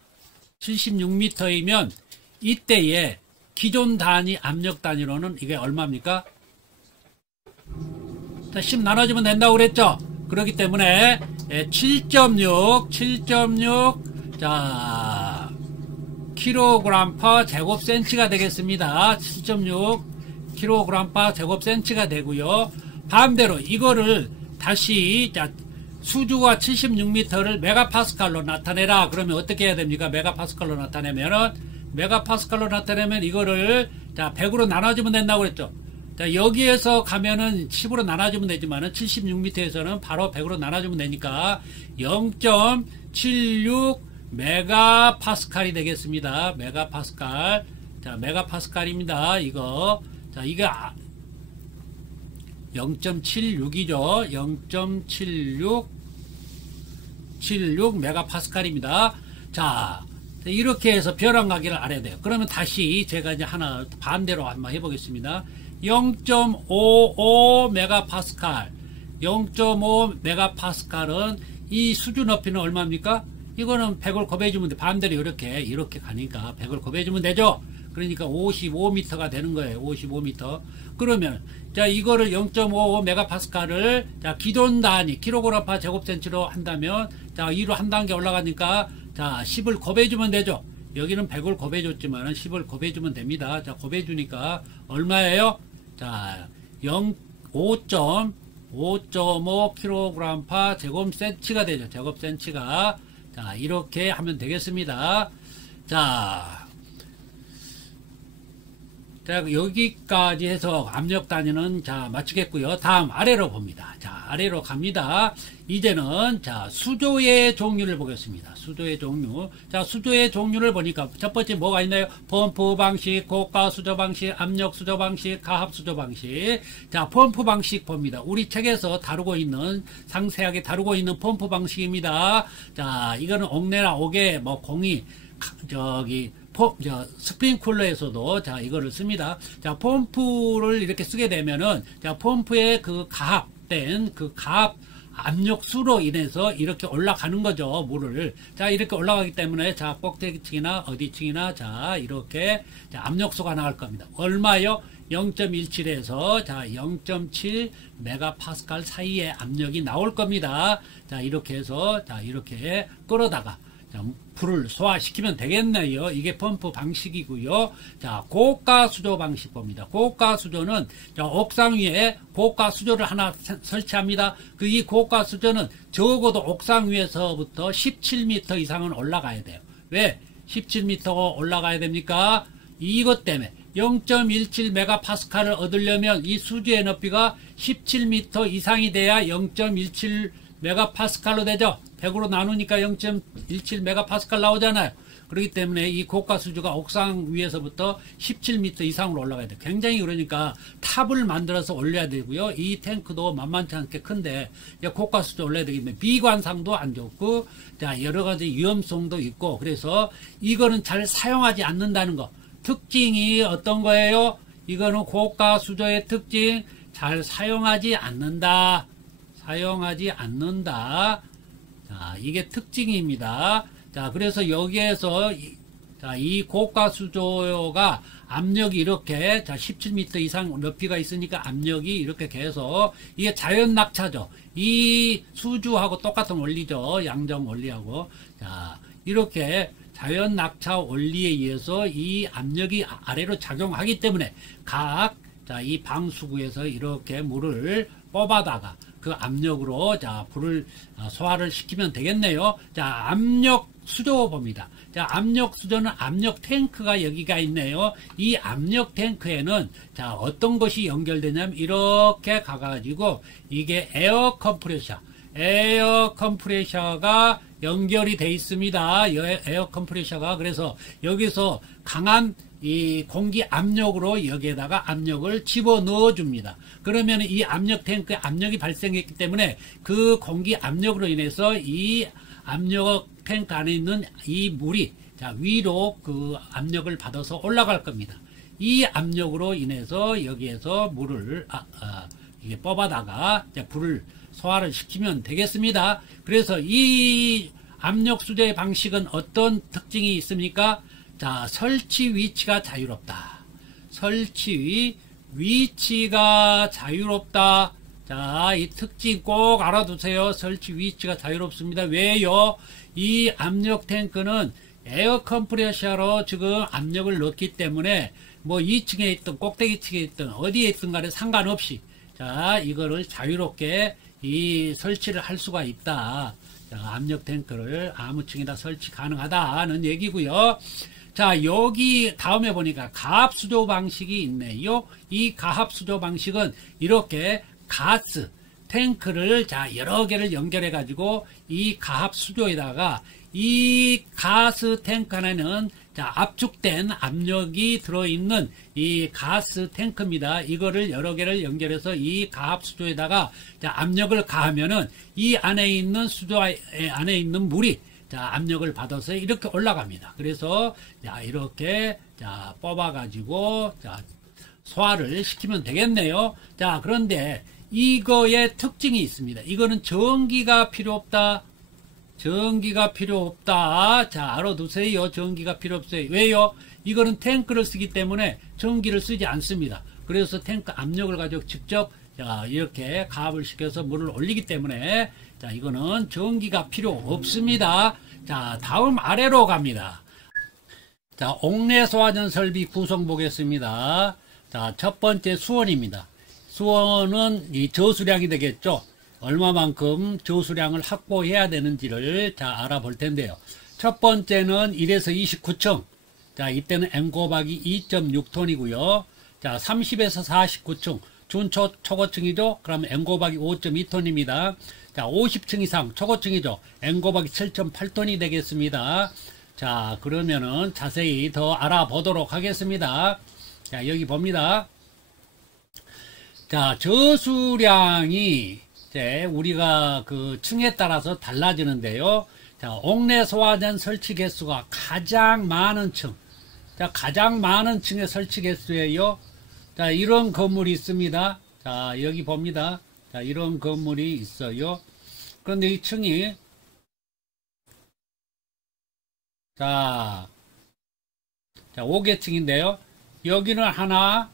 76m이면 이때의 기존 단위 압력 단위로는 이게 얼마입니까? 자, 10 나눠주면 된다고 그랬죠? 그렇기 때문에 7.6 자, kg per 제곱센치가 되겠습니다. 7.6 kg per 제곱센치가 되고요. 반대로 이거를 다시 자, 수주가 76m를 메가파스칼로 나타내라. 그러면 어떻게 해야 됩니까? 메가파스칼로 나타내면 이거를 자 100으로 나눠주면 된다고 그랬죠. 자, 여기에서 가면은 10으로 나눠주면 되지만은 76m에서는 바로 100으로 나눠주면 되니까 0.76 메가파스칼이 되겠습니다. 메가파스칼. 자, 메가파스칼입니다. 이거. 자, 이게 0.76이죠. 0.76 0.76 메가파스칼입니다. 자, 이렇게 해서 벼랑가기를 알아야 돼요. 그러면 다시 제가 이제 하나 반대로 한번 해보겠습니다. 0.55 메가파스칼, 0.5 메가파스칼은 이 수주 높이는 얼마입니까? 이거는 100을 곱해주면 돼. 반대로 이렇게 가니까 100을 곱해주면 되죠. 그러니까 55m가 되는 거예요. 55m. 그러면 자, 이거를 0.55 메가파스칼을 자, 기존 단위 킬로그램/파 제곱센치로 한다면 자, 위로 한 단계 올라가니까 자, 10을 곱해주면 되죠. 여기는 100을 곱해줬지만 10을 곱해주면 됩니다. 자, 곱해주니까 얼마예요? 자, 5.5 킬로그램/파 제곱센치가 되죠. 제곱센치가. 자, 이렇게 하면 되겠습니다. 자, 여기까지 해서 압력 단위는 자, 마치겠고요. 다음 아래로 봅니다. 자, 아래로 갑니다. 이제는 자, 수조의 종류를 보겠습니다. 수조의 종류. 자, 수조의 종류를 보니까 첫 번째 뭐가 있나요? 펌프 방식, 고가 수조 방식, 압력 수조 방식, 가압 수조 방식. 자, 펌프 방식 봅니다. 우리 책에서 다루고 있는, 상세하게 다루고 있는 펌프 방식입니다. 자, 이거는 옥내나 옥에 뭐 공이 스프링쿨러에서도 자, 이거를 씁니다. 자, 펌프를 이렇게 쓰게 되면은 자, 펌프의 그 가압된 그 가압 압력수로 인해서 이렇게 올라가는 거죠, 물을. 자, 이렇게 올라가기 때문에 자, 꼭대기층이나 어디층이나 자, 이렇게 자, 압력수가 나갈 겁니다. 얼마요? 0.17에서 자, 0.7 메가파스칼 사이의 압력이 나올 겁니다. 자, 이렇게 해서 자, 이렇게 끌어다가 자, 불을 소화시키면 되겠네요. 이게 펌프 방식이고요. 자, 고가 수조 방식 봅니다. 고가 수조는 자, 옥상 위에 고가 수조를 하나 설치합니다. 이 고가 수조는 적어도 옥상 위에서부터 17m 이상은 올라가야 돼요. 왜 17m 올라가야 됩니까? 이것 때문에 0.17 메가파스칼을 얻으려면 이 수조의 높이가 17m 이상이 돼야 0.17 메가파스칼로 되죠. 100으로 나누니까 0.17 메가파스칼 나오잖아요. 그렇기 때문에 이 고가 수조가 옥상 위에서부터 17m 이상으로 올라가야 돼요. 굉장히 그러니까 탑을 만들어서 올려야 되고요. 이 탱크도 만만치 않게 큰데 고가 수조 올려야 되기 때문에 비관상도 안 좋고 자, 여러 가지 위험성도 있고 그래서 이거는 잘 사용하지 않는다는 거. 특징이 어떤 거예요? 이거는 고가 수조의 특징, 잘 사용하지 않는다. 사용하지 않는다. 자, 이게 특징입니다. 자, 그래서 여기에서 자, 이 고가 수조가 압력이 이렇게 자, 17m 이상 높이가 있으니까 압력이 이렇게 계속 이게 자연 낙차죠. 이 수주하고 똑같은 원리죠. 양정 원리하고. 자, 이렇게 자연 낙차 원리에 의해서 이 압력이 아래로 작용하기 때문에 각 자, 이 방수구에서 이렇게 물을 뽑아다가 그 압력으로 자, 불을 소화를 시키면 되겠네요. 자, 압력 수조 봅니다. 자, 압력 수조는 압력 탱크가 여기가 있네요. 이 압력 탱크에는 자, 어떤 것이 연결되냐면 이렇게 가가지고 이게 에어 컴프레셔가 연결이 돼 있습니다. 에어 컴프레셔가. 그래서 여기서 강한 이 공기 압력으로 여기에다가 압력을 집어넣어 줍니다. 그러면 이 압력 탱크에 압력이 발생했기 때문에 그 공기 압력으로 인해서 이 압력 탱크 안에 있는 이 물이 자, 위로 그 압력을 받아서 올라갈 겁니다. 이 압력으로 인해서 여기에서 물을 이게 뽑아다가 불을 소화를 시키면 되겠습니다. 그래서 이 압력 수조의 방식은 어떤 특징이 있습니까? 자, 설치 위치가 자유롭다. 설치 위치가 자유롭다. 자, 이 특징 꼭 알아두세요. 설치 위치가 자유롭습니다. 왜요? 이 압력 탱크는 에어 컴프레셔로 지금 압력을 넣기 때문에 뭐 2층에 있든 꼭대기층에 있든 어디에 있든 간에 상관없이 자, 이거를 자유롭게 이 설치를 할 수가 있다. 자, 압력 탱크를 아무 층에다 설치 가능하다는 얘기고요. 자, 여기 다음에 보니까 가압 수조 방식이 있네요. 이 가압 수조 방식은 이렇게 가스 탱크를 자, 여러 개를 연결해 가지고 이 가압 수조에다가 이 가스 탱크 안에는 자, 압축된 압력이 들어있는 이 가스 탱크입니다. 이거를 여러 개를 연결해서 이 가압 수조에다가 자, 압력을 가하면은 이 안에 있는 수조 안에 있는 물이 자, 압력을 받아서 이렇게 올라갑니다. 그래서 자, 이렇게 자, 뽑아 가지고 자, 소화를 시키면 되겠네요. 자, 그런데 이거의 특징이 있습니다. 이거는 전기가 필요 없다. 전기가 필요 없다. 자, 알아두세요. 전기가 필요 없어요. 왜요? 이거는 탱크를 쓰기 때문에 전기를 쓰지 않습니다. 그래서 탱크 압력을 가지고 직접 자, 이렇게 가압을 시켜서 물을 올리기 때문에 자, 이거는 전기가 필요 없습니다. 자, 다음 아래로 갑니다. 자, 옥내 소화전 설비 구성 보겠습니다. 자, 첫 번째 수원입니다. 수원은 이 저수량이 되겠죠. 얼마만큼 저수량을 확보해야 되는지를 자, 알아볼 텐데요. 첫 번째는 1에서 29층. 자, 이때는 M 곱하기 2.6톤이고요. 자, 30에서 49층. 초고층이죠. 그러면 M 곱하기 5.2톤입니다. 자, 50층 이상 초고층이죠. M 곱하기 7.8톤이 되겠습니다. 자, 그러면은 자세히 더 알아보도록 하겠습니다. 자, 여기 봅니다. 자, 저수량이 이제 우리가 그 층에 따라서 달라지는데요. 자, 옥내 소화전 설치 개수가 가장 많은 층. 자, 가장 많은 층의 설치 개수예요. 자, 이런 건물이 있습니다. 자, 여기 봅니다. 자, 이런 건물이 있어요. 그런데 이 층이 자, 5개 층인데요. 여기는 하나,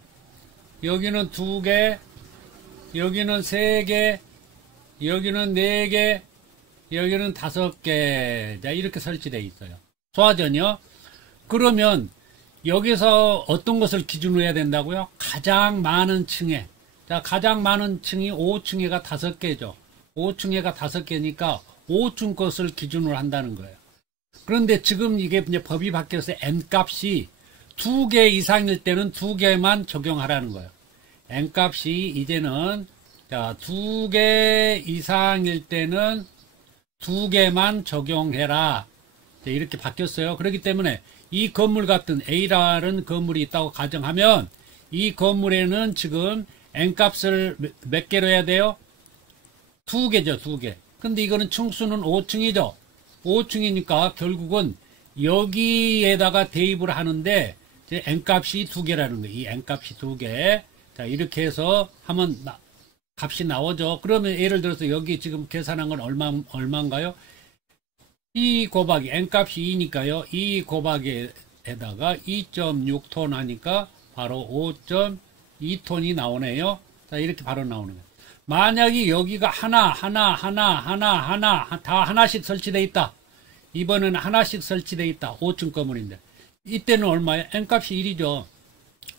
여기는 2개, 여기는 3개, 여기는 4개, 여기는 5개. 자, 이렇게 설치되어 있어요. 소화전이요. 그러면 여기서 어떤 것을 기준으로 해야 된다고요? 가장 많은 층에. 자, 가장 많은 층이 5층에가 5개죠. 5층에가 5개니까 5층 것을 기준으로 한다는 거예요. 그런데 지금 이게 이제 법이 바뀌어서 N값이 2개 이상일 때는 2개만 적용하라는 거예요. N값이 이제는 자, 2개 이상일 때는 2개만 적용해라. 이렇게 바뀌었어요. 그렇기 때문에 이 건물 같은 A라는 건물이 있다고 가정하면 이 건물에는 지금 N값을 몇 개로 해야 돼요? 2개죠, 2개. 근데 이거는 층수는 5층이죠. 5층이니까 결국은 여기에다가 대입을 하는데 N값이 2개라는 거예요. 이 N값이 2개. 자, 이렇게 해서 하면 값이 나오죠. 그러면 예를 들어서 여기 지금 계산한 건 얼마인가요? 2 곱하기 N값이 2니까요. 2 곱하기에다가 2.6톤 하니까 바로 5.2톤이 나오네요. 자, 이렇게 바로 나오는 거예요. 만약에 여기가 하나 다 하나씩 설치되어 있다. 이번에는 하나씩 설치되어 있다. 5층 건물인데 이때는 얼마예요? N값이 1이죠.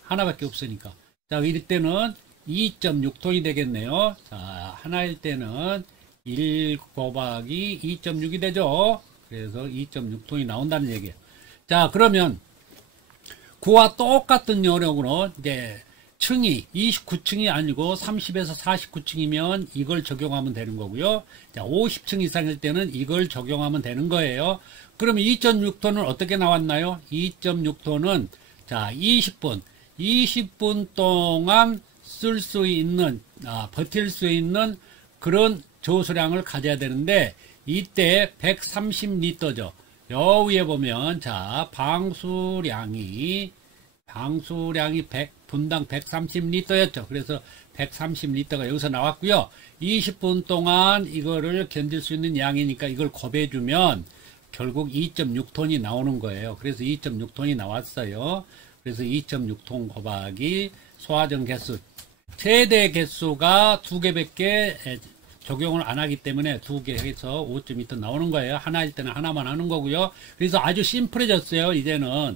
하나밖에 없으니까. 자, 이때는 2.6톤이 되겠네요. 자, 하나일 때는 1 곱하기 2.6이 되죠. 그래서 2.6톤이 나온다는 얘기예요. 자, 그러면 그와 똑같은 요령으로 이제 층이 29층이 아니고 30에서 49층이면 이걸 적용하면 되는 거고요. 자, 50층 이상일 때는 이걸 적용하면 되는 거예요. 그러면 2.6톤은 어떻게 나왔나요? 2.6톤은 자, 20분 동안 쓸 수 있는 버틸 수 있는 그런 저수량을 가져야 되는데 이때 130리터죠. 여 위에 보면 자, 방수량이 분당 130리터였죠. 그래서 130리터가 여기서 나왔고요. 20분 동안 이거를 견딜 수 있는 양이니까 이걸 곱해주면 결국 2.6톤이 나오는 거예요. 그래서 2.6톤이 나왔어요. 그래서 2.6톤 곱하기 소화전 개수. 최대 개수가 2개밖에 적용을 안 하기 때문에 2개 해서 5.2톤 나오는 거예요. 하나일 때는 하나만 하는 거고요. 그래서 아주 심플해졌어요. 이제는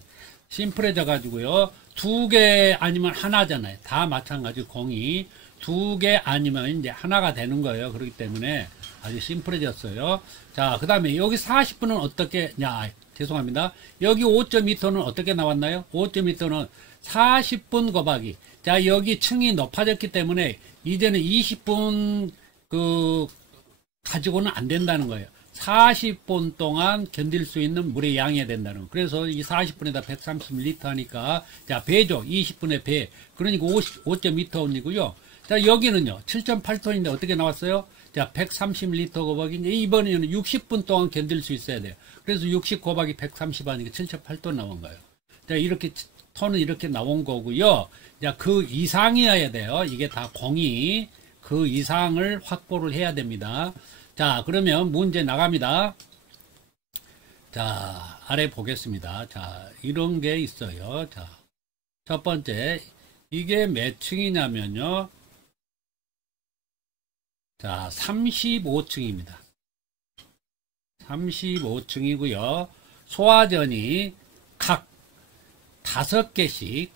심플해져 가지고요. 2개 아니면 하나잖아요. 다 마찬가지 공이 2개 아니면 이제 하나가 되는 거예요. 그렇기 때문에 아주 심플해졌어요. 자, 그 다음에 여기 40분은 어떻게, 죄송합니다. 여기 5.2톤은 어떻게 나왔나요? 5.2톤은 40분 곱하기. 자, 여기 층이 높아졌기 때문에 이제는 20분 가지고는 안 된다는 거예요. 40분 동안 견딜 수 있는 물의 양이 된다는 거. 그래서 이 40분에다 130ml 하니까, 자, 배죠. 20분의 배. 그러니까 5.2톤이고요. 자, 여기는요. 7.8톤인데 어떻게 나왔어요? 자, 130ml 곱하기, 이번에는 60분 동안 견딜 수 있어야 돼요. 그래서 60 곱하기 130 하니까 7.8톤 나온 거예요. 자, 이렇게, 톤은 이렇게 나온 거고요. 자, 그 이상이어야 돼요. 이게 다 공이. 그 이상을 확보를 해야 됩니다. 자, 그러면 문제 나갑니다. 자, 아래 보겠습니다. 자, 이런 게 있어요. 자, 첫 번째, 이게 몇 층이냐면요. 자, 35층입니다. 35층이고요. 소화전이 각 5개씩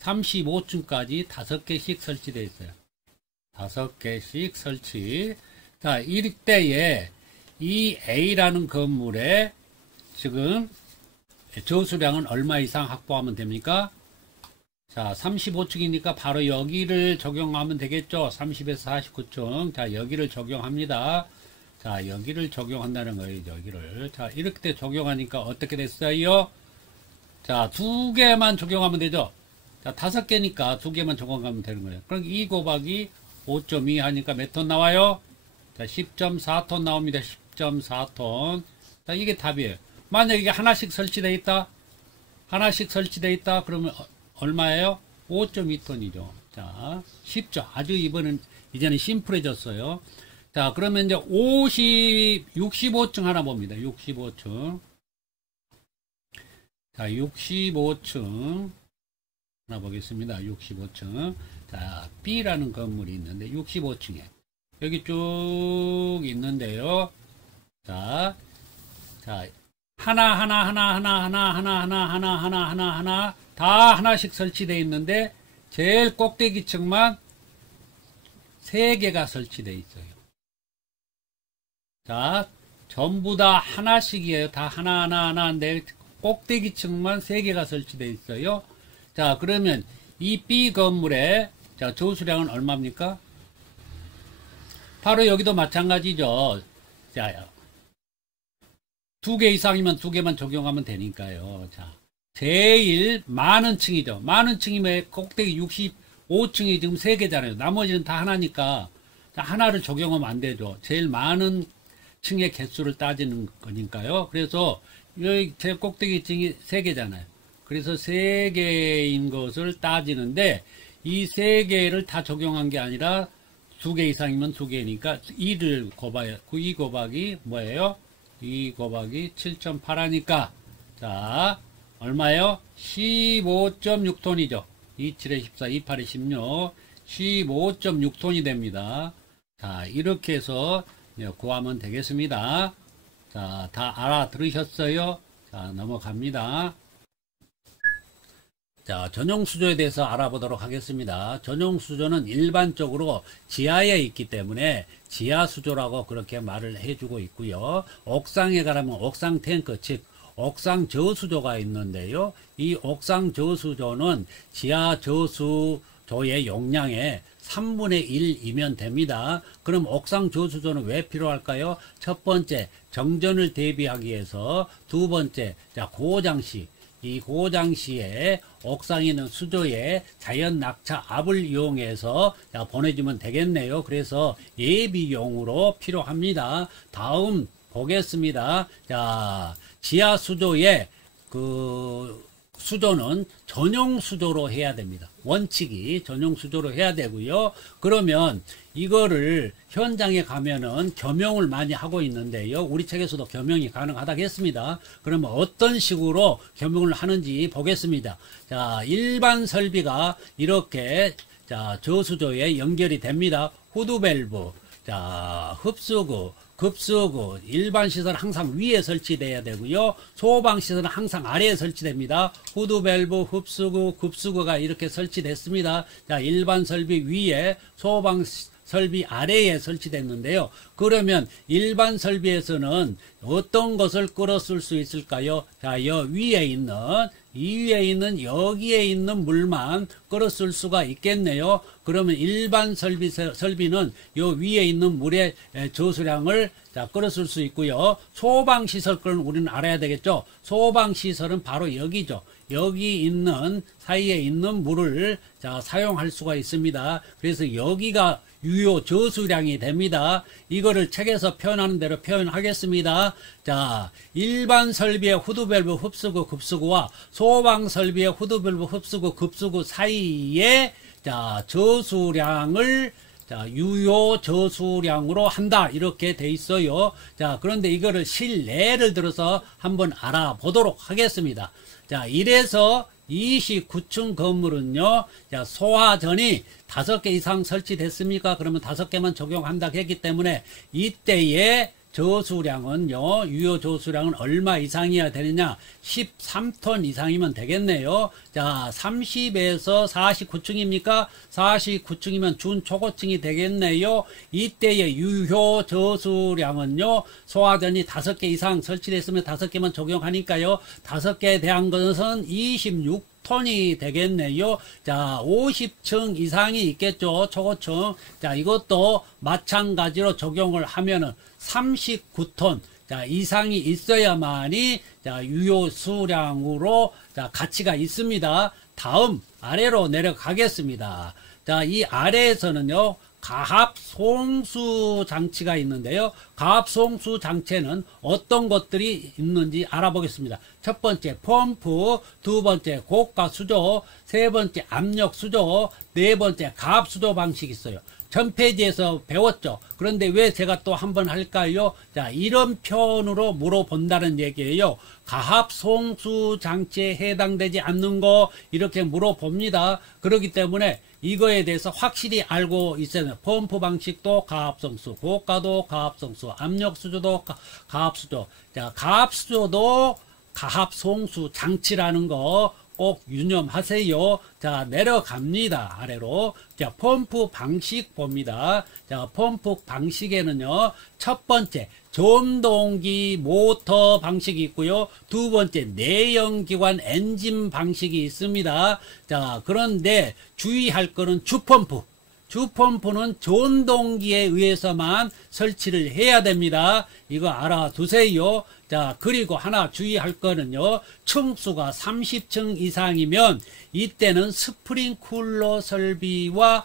35층까지 5개씩 설치되어 있어요. 5개씩 설치. 자, 이때에 이 A라는 건물에 지금 저수량은 얼마 이상 확보하면 됩니까? 자, 35층이니까 바로 여기를 적용하면 되겠죠. 30에서 49층. 자, 여기를 적용합니다. 자, 여기를 적용한다는 거예요. 여기를. 자, 이렇게 적용하니까 어떻게 됐어요? 자, 2개만 적용하면 되죠. 자, 5개니까 2개만 적용하면 되는 거예요. 그럼 2 곱하기 5.2 하니까 몇 톤 나와요? 자, 10.4톤 나옵니다. 10.4톤. 자, 이게 답이에요. 만약에 이게 하나씩 설치되어 있다? 하나씩 설치되어 있다? 그러면 얼마예요? 5.2톤이죠. 자, 쉽죠. 아주 이제는 심플해졌어요. 자, 그러면 이제 65층 하나 봅니다. 65층. 자, 65층. 하나 보겠습니다. 65층. 자, B라는 건물이 있는데, 65층에. 여기 쭉 있는데요. 자, 하나, 다 하나씩 설치되어 있는데, 제일 꼭대기 층만 3개가 설치되어 있어요. 자, 전부 다 하나씩이에요. 다 하나인데, 꼭대기 층만 3개가 설치되어 있어요. 자, 그러면 이 B 건물에, 자, 저수량은 얼마입니까? 바로 여기도 마찬가지죠. 자, 2개 이상이면 2개만 적용하면 되니까요. 자, 제일 많은 층이죠. 많은 층이면 꼭대기 65층이 지금 3개잖아요. 나머지는 다 하나니까, 자, 하나를 적용하면 안 되죠. 제일 많은 층의 개수를 따지는 거니까요. 그래서 여기 제 꼭대기 층이 3개잖아요. 그래서 3개인 것을 따지는데, 이 3개를 다 적용한 게 아니라 2개 이상이면 2개니까 2를 곱해요. 2 곱하기 뭐예요? 2 곱하기 7.8 하니까, 자, 얼마예요? 15.6톤이죠. 27에 14, 28에 16, 15.6톤이 됩니다. 자, 이렇게 해서 구하면 되겠습니다. 자, 다 알아들으셨어요? 자, 넘어갑니다. 자, 전용수조에 대해서 알아보도록 하겠습니다. 전용수조는 일반적으로 지하에 있기 때문에 지하수조라고 그렇게 말을 해주고 있고요. 옥상에 가려면 옥상 탱크, 즉 옥상 저수조가 있는데요. 이 옥상 저수조는 지하 저수조의 용량의 3분의 1이면 됩니다. 그럼 옥상 저수조는 왜 필요할까요? 첫 번째, 정전을 대비하기 위해서. 두 번째, 자, 고장시. 이 고장시에 옥상에 있는 수조에 자연 낙차 압을 이용해서 보내주면 되겠네요. 그래서 예비용으로 필요합니다. 다음 보겠습니다. 자, 지하 수조에 수조는 전용 수조로 해야 됩니다. 원칙이 전용 수조로 해야 되고요. 그러면 이거를 현장에 가면은 겸용을 많이 하고 있는데요. 우리 책에서도 겸용이 가능하다고 했습니다. 그러면 어떤 식으로 겸용을 하는지 보겠습니다. 자, 일반 설비가 이렇게, 자, 저수조에 연결이 됩니다. 후드밸브, 자, 흡수구, 급수구, 일반 시설은 항상 위에 설치돼야 되고요. 소방 시설은 항상 아래에 설치됩니다. 후드밸브, 흡수구, 급수구가 이렇게 설치됐습니다. 자, 일반 설비 위에, 소방 설비 아래에 설치됐는데요. 그러면 일반 설비에서는 어떤 것을 끌어 쓸 수 있을까요? 자, 여 위에 있는 이 위에 있는 여기에 있는 물만 끌어쓸 수가 있겠네요. 그러면 일반 설비는 요 위에 있는 물의 저수량을 끌어쓸 수 있고요. 소방시설 거는 우리는 알아야 되겠죠. 소방시설은 바로 여기죠. 여기 있는 사이에 있는 물을 사용할 수가 있습니다. 그래서 여기가 유효 저수량이 됩니다. 이거를 책에서 표현하는 대로 표현하겠습니다. 자, 일반 설비의 후두밸브 흡수구 급수구와 소방 설비의 후두밸브 흡수구 급수구 사이에 저수량을 유효 저수량으로 한다 이렇게 돼 있어요. 자, 그런데 이거를 실내를 들어서 한번 알아보도록 하겠습니다. 자, 이래서 29층 건물은요, 소화전이 5개 이상 설치됐습니까? 그러면 5개만 적용한다 했기 때문에 이때의 저수량은요, 유효 저수량은 얼마 이상이어야 되느냐? 13톤 이상이면 되겠네요. 자, 30에서 49층입니까? 49층이면 준초고층이 되겠네요. 이때의 유효 저수량은요, 소화전이 5개 이상 설치됐으면 5개만 적용하니까요, 5개에 대한 것은 26톤이 되겠네요. 자, 50층 이상이 있겠죠. 초고층. 자, 이것도 마찬가지로 적용을 하면은 39톤 이상이 있어야만이 유효 수량으로 가치가 있습니다. 다음 아래로 내려가겠습니다. 자, 이 아래에서는요, 가압송수 장치가 있는데요. 가압송수 장치에는 어떤 것들이 있는지 알아보겠습니다. 첫 번째 펌프, 두 번째 고가 수조, 세 번째 압력 수조, 네 번째 가압 수조 방식이 있어요. 전 페이지에서 배웠죠. 그런데 왜 제가 또 한번 할까요? 자, 이런 표현으로 물어본다는 얘기예요. 가압 송수 장치에 해당되지 않는 거 이렇게 물어봅니다. 그렇기 때문에 이거에 대해서 확실히 알고 있어야 돼요. 펌프 방식도 가압송수, 고가도 가압송수, 압력수조도 가압수조. 자, 가압수조도 가압송수 장치라는 거 꼭 유념하세요. 자, 내려갑니다. 아래로. 자, 펌프 방식 봅니다. 자, 펌프 방식에는요, 첫 번째 전동기 모터 방식이 있고요. 두 번째 내연기관 엔진 방식이 있습니다. 자, 그런데 주의할 거는 주펌프. 주펌프는 전동기에 의해서만 설치를 해야 됩니다. 이거 알아두세요. 자, 그리고 하나 주의할 거는요, 층수가 30층 이상이면 이때는 스프링쿨러 설비와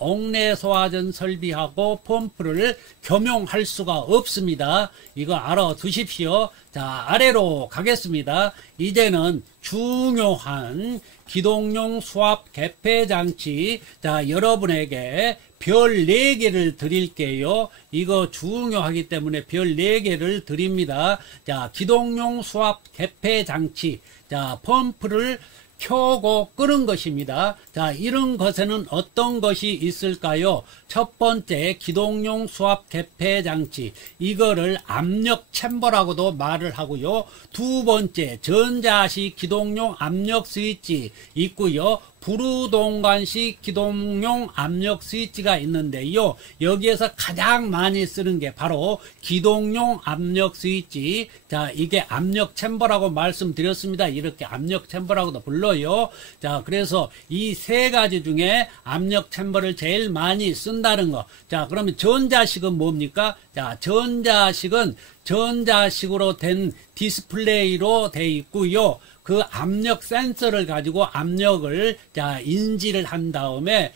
옥내 소화전 설비하고 펌프를 겸용할 수가 없습니다. 이거 알아두십시오. 자, 아래로 가겠습니다. 이제는 중요한 기동용 수압 개폐 장치. 자, 여러분에게 별 4개를 드릴게요. 이거 중요하기 때문에 별 4개를 드립니다. 자, 기동용 수압 개폐 장치. 자, 펌프를 켜고 끄는 것입니다. 자, 이런 것에는 어떤 것이 있을까요? 첫 번째 기동용 수압 개폐 장치, 이거를 압력 챔버라고도 말을 하고요. 두 번째 전자식 기동용 압력 스위치 있고요. 부루동관식 기동용 압력 스위치가 있는데요. 여기에서 가장 많이 쓰는 게 바로 기동용 압력 스위치. 자, 이게 압력 챔버라고 말씀드렸습니다. 이렇게 압력 챔버라고도 불러요. 자, 그래서 이 3가지 중에 압력 챔버를 제일 많이 쓴다는 거. 자, 그러면 전자식은 뭡니까? 자, 전자식은 전자식으로 된 디스플레이로 돼 있고요. 그 압력 센서를 가지고 압력을 인지를 한 다음에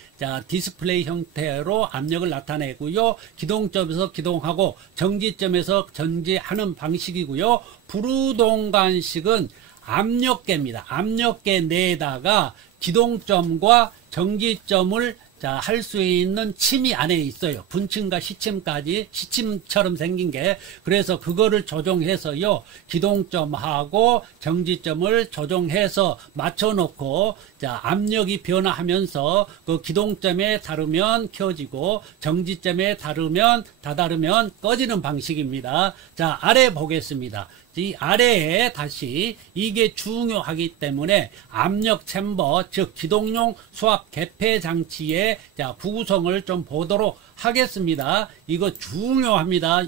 디스플레이 형태로 압력을 나타내고요. 기동점에서 기동하고 정지점에서 전지하는 방식이고요. 부루동관식은 압력계입니다. 압력계 내에다가 기동점과 정지점을 할 수 있는 침이 안에 있어요. 분침과 시침까지, 시침처럼 생긴 게. 그래서 그거를 조정해서요, 기동점하고 정지점을 조정해서 맞춰놓고, 압력이 변화하면서 그 기동점에 다르면 켜지고 정지점에 다다르면 꺼지는 방식입니다. 자, 아래 보겠습니다. 이 아래에 다시 이게 중요하기 때문에 압력 챔버, 즉 기동용 수압 개폐 장치의 구성을 좀 보도록 하겠습니다. 이거 중요합니다.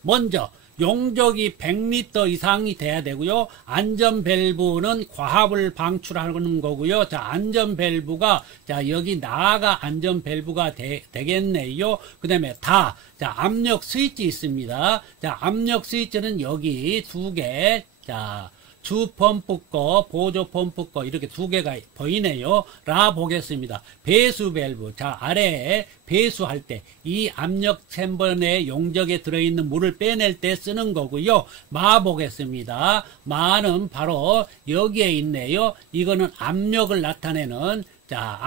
먼저 용적이 100리터 이상이 돼야 되고요. 안전 밸브는 과압을 방출하는 거고요. 자, 안전 밸브가, 자, 여기 나가 안전 밸브가 되겠네요. 그 다음에 자, 압력 스위치 있습니다. 자, 압력 스위치는 여기 두 개, 자, 주 펌프 거, 보조 펌프 거 이렇게 두 개가 보이네요. 라 보겠습니다. 배수 밸브. 자, 아래에 배수할 때 이 압력 챔버 내 용적에 들어있는 물을 빼낼 때 쓰는 거고요. 마 보겠습니다. 마는 바로 여기에 있네요. 이거는 압력을 나타내는, 자,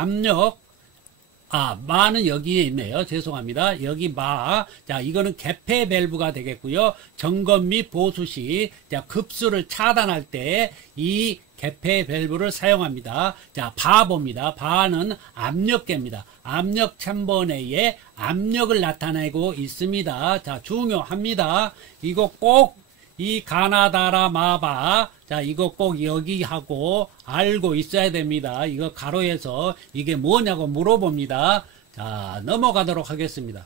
마는 여기에 있네요. 죄송합니다. 여기 마. 자, 이거는 개폐 밸브가 되겠고요. 점검 및 보수 시, 자, 급수를 차단할 때 이 개폐 밸브를 사용합니다. 자, 바 봅니다. 바는 압력계입니다. 압력 챔버 내에 압력을 나타내고 있습니다. 자, 중요합니다. 이거 꼭 이 가나다라 마바, 자, 이거 꼭 여기 하고 알고 있어야 됩니다. 이거 가로에서 이게 뭐냐고 물어봅니다. 자, 넘어가도록 하겠습니다.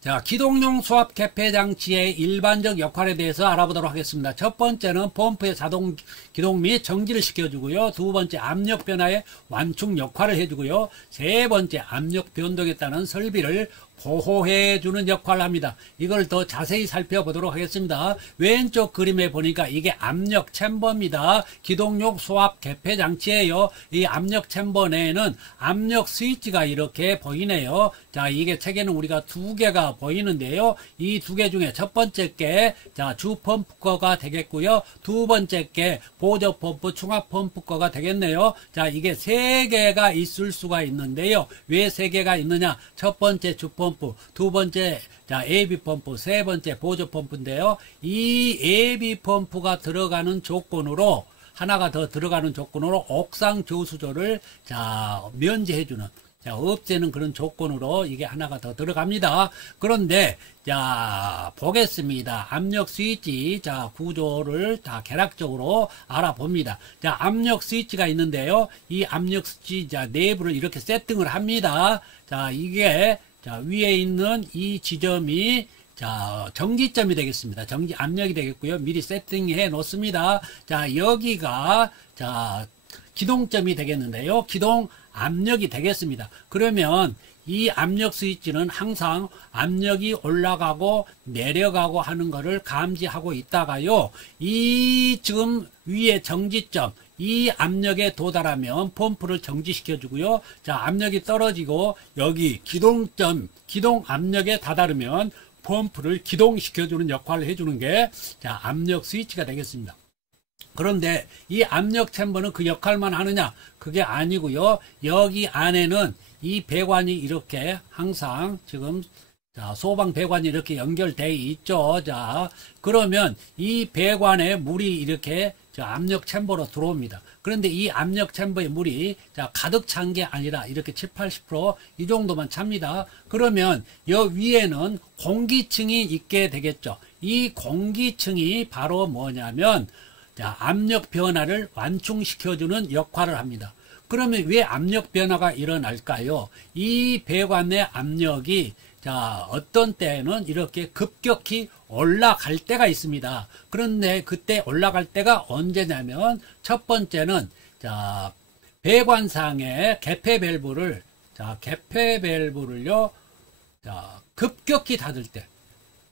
자, 기동용 수압 개폐 장치의 일반적 역할에 대해서 알아보도록 하겠습니다. 첫 번째는 펌프의 자동 기동 및 정지를 시켜주고요. 두 번째, 압력 변화의 완충 역할을 해주고요. 세 번째, 압력 변동에 따른 설비를 보호해주는 역할을 합니다. 이걸 더 자세히 살펴보도록 하겠습니다. 왼쪽 그림에 보니까 이게 압력 챔버입니다. 기동용 수압 개폐 장치예요. 이 압력 챔버 내에는 압력 스위치가 이렇게 보이네요. 자, 이게 책에는 우리가 두 개가 보이는데요. 이 두 개 중에 첫 번째 게, 자, 주 펌프 거가 되겠고요. 두 번째 게 보조 펌프, 충압 펌프 거가 되겠네요. 자, 이게 세 개가 있을 수가 있는데요. 왜 세 개가 있느냐? 첫 번째 주 펌프, 두 번째, 자, AB 펌프, 세 번째 보조 펌프인데요. 이 AB 펌프가 들어가는 조건으로, 하나가 더 들어가는 조건으로 옥상 저수조를, 자, 면제해주는, 자, 없애는 그런 조건으로 이게 하나가 더 들어갑니다. 그런데, 자, 보겠습니다. 압력 스위치, 자, 구조를 다 개략적으로 알아봅니다. 자, 압력 스위치가 있는데요. 이 압력 스위치, 자, 내부를 이렇게 세팅을 합니다. 자, 이게, 자, 위에 있는 이 지점이, 자, 정지점이 되겠습니다. 정지 압력이 되겠고요. 미리 세팅해 놓습니다. 자, 여기가, 자, 기동점이 되겠는데요. 기동 압력이 되겠습니다. 그러면 이 압력 스위치는 항상 압력이 올라가고 내려가고 하는 것을 감지하고 있다가요. 이 지금 위에 정지점, 이 압력에 도달하면 펌프를 정지시켜 주고요. 자, 압력이 떨어지고 여기 기동점, 기동 압력에 다다르면 펌프를 기동시켜 주는 역할을 해주는 게, 자, 압력 스위치가 되겠습니다. 그런데 이 압력 챔버는 그 역할만 하느냐? 그게 아니고요. 여기 안에는 이 배관이 이렇게 항상 지금, 자, 소방 배관이 이렇게 연결되어 있죠. 자, 그러면 이 배관에 물이 이렇게, 자, 압력 챔버로 들어옵니다. 그런데 이 압력 챔버에 물이, 자, 가득 찬 게 아니라 이렇게 7, 80% 이 정도만 찹니다. 그러면 여 위에는 공기층이 있게 되겠죠. 이 공기층이 바로 뭐냐면, 자, 압력 변화를 완충시켜주는 역할을 합니다. 그러면 왜 압력 변화가 일어날까요? 이 배관 내 압력이, 자, 어떤 때는 이렇게 급격히 올라갈 때가 있습니다. 그런데 그때 올라갈 때가 언제냐면, 첫 번째는, 자, 배관상의 개폐 밸브를, 자, 개폐 밸브를요, 자, 급격히 닫을 때,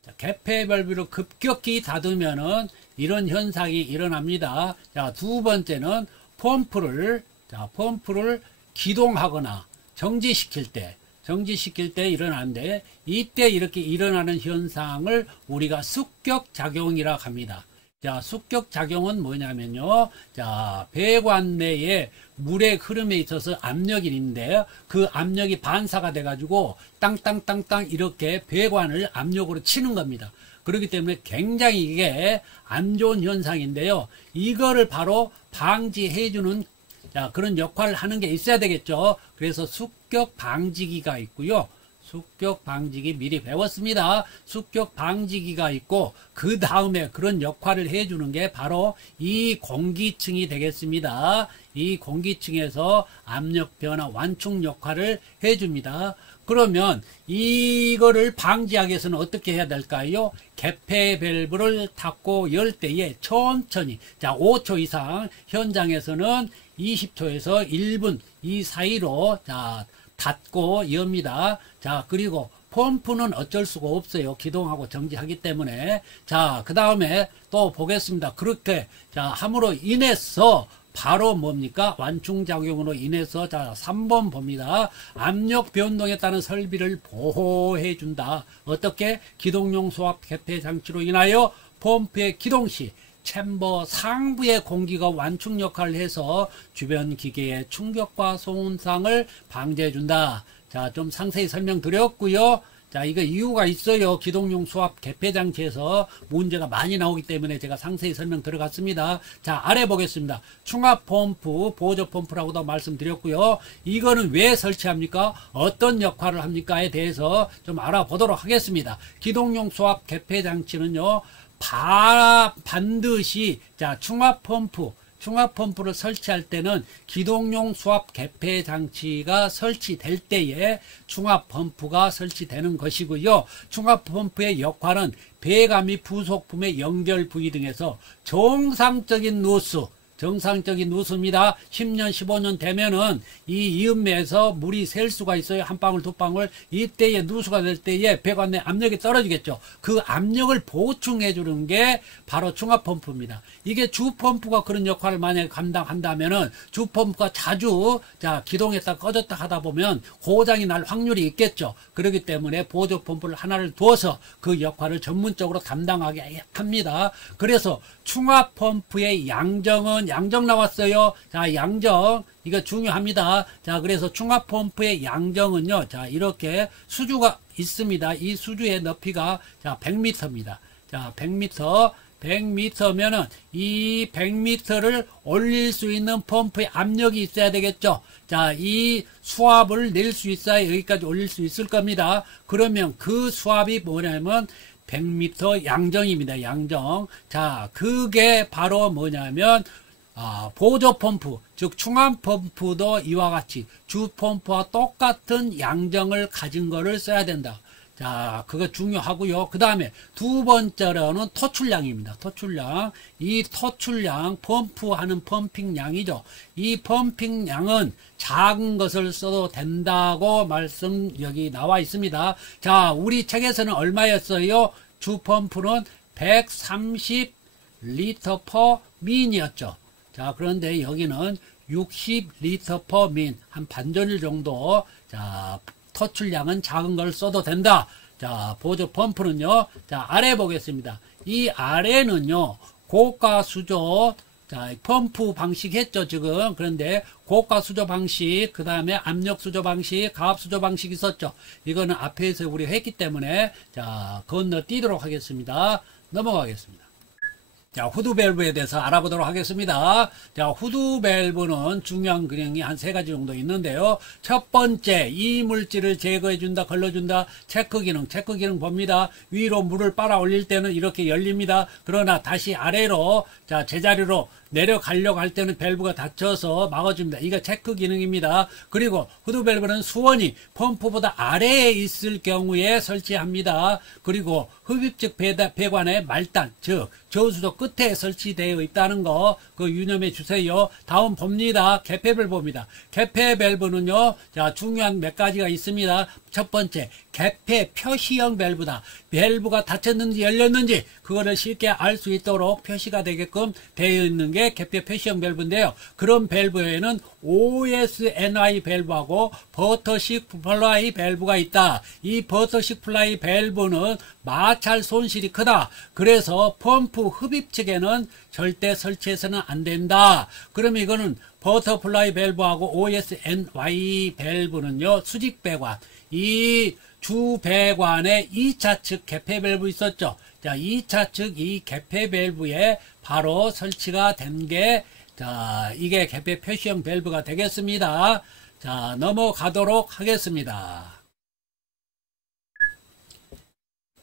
자, 개폐 밸브를 급격히 닫으면은 이런 현상이 일어납니다. 자, 두 번째는 펌프를, 자, 펌프를 기동하거나 정지시킬 때 일어나는데, 이때 이렇게 일어나는 현상을 우리가 습격작용이라고 합니다. 자, 습격작용은 뭐냐면요. 자, 배관 내에 물의 흐름에 있어서 압력이 있는데, 그 압력이 반사가 돼가지고 땅땅땅땅 이렇게 배관을 압력으로 치는 겁니다. 그렇기 때문에 굉장히 이게 안 좋은 현상인데요. 이거를 바로 방지해주는, 자, 그런 역할을 하는 게 있어야 되겠죠. 그래서 습격 방지기가 있고요. 습격 방지기 미리 배웠습니다. 습격 방지기가 있고, 그 다음에 그런 역할을 해주는 게 바로 이 공기층이 되겠습니다. 이 공기층에서 압력 변화 완충 역할을 해줍니다. 그러면 이거를 방지하기 위해서는 어떻게 해야 될까요? 개폐 밸브를 닫고 열 때에 천천히, 자, 5초 이상, 현장에서는 20초에서 1분 이 사이로, 자, 닫고 엽니다. 자, 그리고 펌프는 어쩔 수가 없어요. 기동하고 정지하기 때문에. 자, 그 다음에 또 보겠습니다. 그렇게, 자, 함으로 인해서 바로 뭡니까? 완충작용으로 인해서, 자, 3번 봅니다. 압력 변동에 따른 설비를 보호해 준다. 어떻게? 기동용 소압 개폐 장치로 인하여 펌프의 기동 시 챔버 상부의 공기가 완충 역할을 해서 주변 기계의 충격과 손상을 방지해 준다. 자, 좀 상세히 설명드렸고요. 자, 이거 이유가 있어요. 기동용 수압 개폐 장치에서 문제가 많이 나오기 때문에 제가 상세히 설명 들어갔습니다. 자, 아래 보겠습니다. 충압 펌프, 보조 펌프라고도 말씀드렸고요. 이거는 왜 설치합니까? 어떤 역할을 합니까에 대해서 좀 알아보도록 하겠습니다. 기동용 수압 개폐 장치는요, 반드시, 자, 충압 펌프를 설치할 때는 기동용 수압 개폐 장치가 설치될 때에 충압 펌프가 설치되는 것이고요. 충압 펌프의 역할은 배가 및 부속품의 연결 부위 등에서 정상적인 누수입니다. 10년, 15년 되면은 이 이음매에서 물이 셀 수가 있어요. 한 방울, 두 방울. 이때에 누수가 될 때에 배관 내 압력이 떨어지겠죠. 그 압력을 보충해 주는 게 바로 충압펌프입니다. 이게 주펌프가 그런 역할을 만약에 감당한다면은 주펌프가 자주, 자, 기동했다 꺼졌다 하다 보면 고장이 날 확률이 있겠죠. 그렇기 때문에 보조펌프를 하나를 두어서 그 역할을 전문적으로 담당하게 합니다. 그래서 충압펌프의 양정 나왔어요. 자, 양정, 이거 중요합니다. 자, 그래서 충압펌프의 양정은요, 자, 이렇게 수주가 있습니다. 이 수주의 높이가, 자, 100m입니다. 자, 100m면은 이 100m를 올릴 수 있는 펌프의 압력이 있어야 되겠죠. 자, 이 수압을 낼 수 있어야 여기까지 올릴 수 있을 겁니다. 그러면 그 수압이 뭐냐면 100m 양정입니다. 양정. 자, 그게 바로 뭐냐면 보조 펌프, 즉 충압 펌프도 이와 같이 주 펌프와 똑같은 양정을 가진 거를 써야 된다. 자, 그거 중요하고요. 그 다음에 두 번째로는 토출량입니다. 토출량. 이 토출량, 펌프하는 펌핑량이죠. 이 펌핑량은 작은 것을 써도 된다고 말씀 여기 나와 있습니다. 자, 우리 책에서는 얼마였어요? 주 펌프는 130리터 퍼 민이었죠. 자, 그런데 여기는 60리터 퍼 민, 한 반전일 정도. 자, 토출량은 작은 걸 써도 된다. 자, 보조 펌프는요, 자, 아래 보겠습니다. 이 아래는요, 고가 수조, 자, 펌프 방식 했죠, 지금. 그런데 고가 수조 방식, 그 다음에 압력 수조 방식, 가압 수조 방식 있었죠. 이거는 앞에서 우리 했기 때문에, 자, 건너뛰도록 하겠습니다. 넘어가겠습니다. 자, 후드 밸브에 대해서 알아보도록 하겠습니다. 자, 후드 밸브는 중요한 기능이 한 3가지 정도 있는데요. 첫 번째, 이물질을 제거해준다, 걸러준다, 체크 기능 봅니다. 위로 물을 빨아 올릴 때는 이렇게 열립니다. 그러나 다시 아래로, 자, 제자리로 내려가려고 할 때는 밸브가 닫혀서 막아줍니다. 이거 체크 기능입니다. 그리고 후드 밸브는 수원이 펌프보다 아래에 있을 경우에 설치합니다. 그리고 흡입식 배관의 말단, 즉 저수도 끝에 설치되어 있다는 거, 그 유념해 주세요. 다음 봅니다. 개폐 밸브입니다. 개폐 밸브는요, 자, 중요한 몇 가지가 있습니다. 첫 번째, 개폐 표시형 밸브다. 밸브가 닫혔는지 열렸는지 그거를 쉽게 알 수 있도록 표시가 되게끔 되어 있는 게 개폐 표시형 밸브인데요. 그런 밸브에는 OSNI 밸브하고 버터식 플라이 밸브가 있다. 이 버터식 플라이 밸브는 마찰 손실이 크다. 그래서 펌프 흡입 측에는 절대 설치해서는 안 된다. 그러면 이거는 버터플라이 밸브하고 OSNY 밸브는요, 수직 배관, 이 주 배관에 2차 측 개폐 밸브 있었죠. 자, 2차 측 이 개폐 밸브에 바로 설치가 된 게, 자, 이게 개폐 표시형 밸브가 되겠습니다. 자, 넘어가도록 하겠습니다.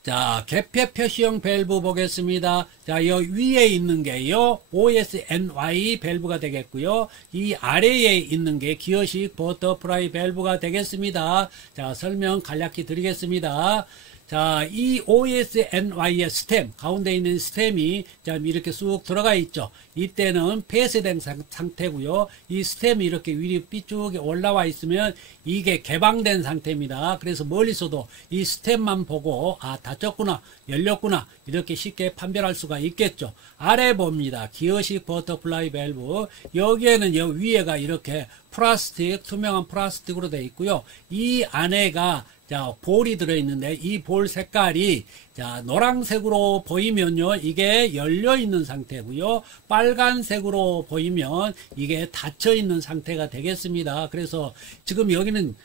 자, 개폐 표시형 밸브 보겠습니다. 자, 여 위에 있는 게요, OSNY 밸브가 되겠고요. 이 아래에 있는 게 기어식 버터프라이 밸브가 되겠습니다. 자, 설명 간략히 드리겠습니다. 자, 이 OSNY의 스템, 가운데 있는 스템이 자, 이렇게 쑥 들어가 있죠. 이때는 폐쇄된 상태고요. 이 스템이 이렇게 위로 삐쭉 올라와 있으면 이게 개방된 상태입니다. 그래서 멀리서도 이 스템만 보고 아, 닫혔구나, 열렸구나 이렇게 쉽게 판별할 수가 있겠죠. 아래 봅니다. 기어식 버터플라이 밸브. 여기에는 여 위에가 이렇게 플라스틱, 투명한 플라스틱으로 되어 있고요. 이 안에가 자, 볼이 들어있는데 이 볼 색깔이 자, 노란색으로 보이면요, 이게 열려있는 상태고요. 빨간색으로 보이면 이게 닫혀있는 상태가 되겠습니다. 그래서 지금 여기는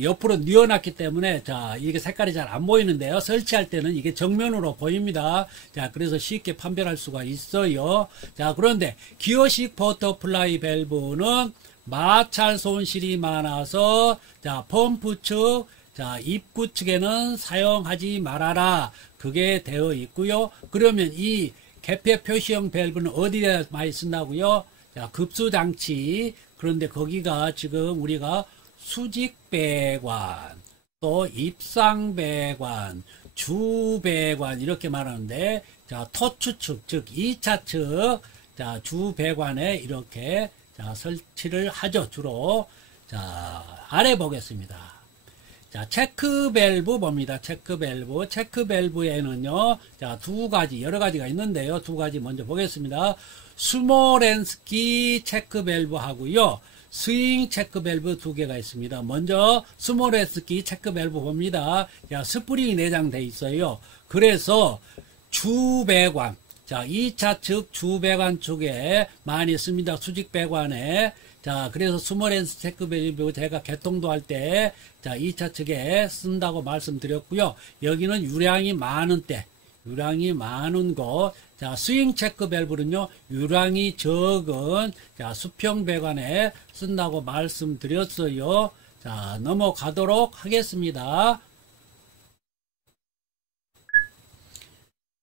옆으로 뉘어놨기 때문에 자, 이게 색깔이 잘 안 보이는데요. 설치할 때는 이게 정면으로 보입니다. 자, 그래서 쉽게 판별할 수가 있어요. 자, 그런데 기어식 버터플라이 밸브는 마찰 손실이 많아서 자, 펌프 측 자, 입구 측에는 사용하지 말아라. 그게 되어 있고요. 그러면 이 개폐 표시형 밸브는 어디에 많이 쓴다고요? 자, 급수장치. 그런데 거기가 지금 우리가 수직배관, 또 입상배관, 주배관 이렇게 말하는데 자, 토추 측, 즉 2차 측, 자, 주배관에 이렇게 자, 설치를 하죠. 주로. 자, 아래 보겠습니다. 자, 체크 밸브 봅니다. 체크 밸브. 체크 밸브에는요, 자, 두 가지, 여러 가지가 있는데요. 두 가지 먼저 보겠습니다. 스모렌스키 체크 밸브 하고요. 스윙 체크 밸브 두 개가 있습니다. 먼저 스모렌스키 체크 밸브 봅니다. 자, 스프링이 내장되어 있어요. 그래서 주배관, 자, 2차 측 주배관 쪽에 많이 씁니다. 수직 배관에. 자, 그래서 스모렌스 체크 밸브 제가 개통도 할 때, 자, 2차 측에 쓴다고 말씀드렸고요. 여기는 유량이 많은 때, 유량이 많은 거, 자, 스윙 체크 밸브는요, 유량이 적은, 자, 수평 배관에 쓴다고 말씀드렸어요. 자, 넘어가도록 하겠습니다.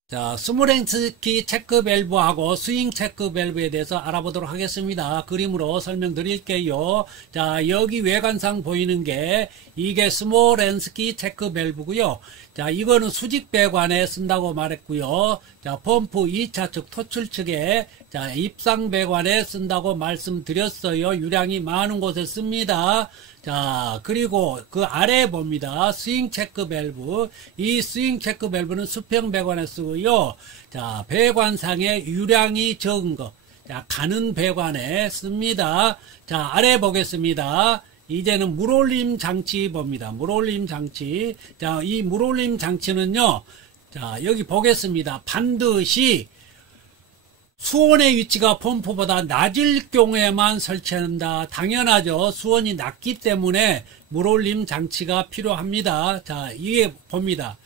자, 스모렌스키 체크 밸브하고 스윙 체크 밸브에 대해서 알아보도록 하겠습니다. 그림으로 설명드릴게요. 자, 여기 외관상 보이는 게 이게 스모렌스키 체크 밸브고요. 자, 이거는 수직 배관에 쓴다고 말했고요. 자, 펌프 2차 측 토출 측에 자, 입상 배관에 쓴다고 말씀드렸어요. 유량이 많은 곳에 씁니다. 자, 그리고 그 아래 봅니다. 스윙 체크 밸브. 이 스윙 체크 밸브는 수평 배관에 쓰고요. 자, 배관상의 유량이 적은 거. 자, 가는 배관에 씁니다. 자, 아래 보겠습니다. 이제는 물올림 장치 봅니다. 물올림 장치. 자, 이 물올림 장치는요. 자, 여기 보겠습니다. 반드시 수온의 위치가 펌프보다 낮을 경우에만 설치한다. 당연하죠. 수온이 낮기 때문에 물올림 장치가 필요합니다. 자, 이게 봅니다.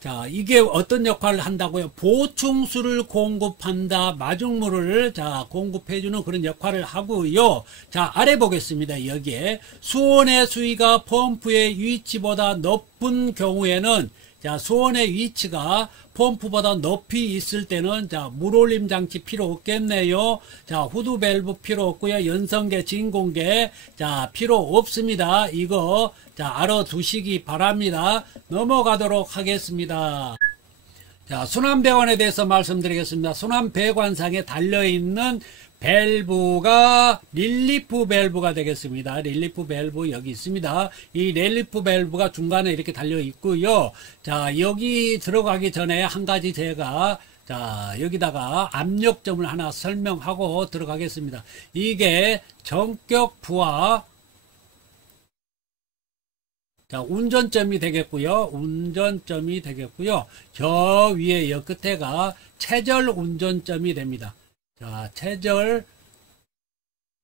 자, 이게 어떤 역할을 한다고요? 보충수를 공급한다. 마중물을 자, 공급해주는 그런 역할을 하고요. 자, 아래 보겠습니다. 여기에 수온의 수위가 펌프의 위치보다 높은 경우에는 자, 수온의 위치가 펌프보다 높이 있을 때는 자, 물올림 장치 필요 없겠네요. 자, 후드 밸브 필요 없고요. 연성계, 진공계 자, 필요 없습니다. 이거 자, 알아두시기 바랍니다. 넘어가도록 하겠습니다. 자, 순환배관에 대해서 말씀드리겠습니다. 순환배관상에 달려있는 밸브가 릴리프 밸브가 되겠습니다. 릴리프 밸브 여기 있습니다. 이 릴리프 밸브가 중간에 이렇게 달려 있고요. 자, 여기 들어가기 전에 한 가지 제가 자, 여기다가 압력점을 하나 설명하고 들어가겠습니다. 이게 전격 부하 자, 운전점이 되겠고요. 운전점이 되겠고요. 저 위에 여 끝에가 체절 운전점이 됩니다. 자, 체절,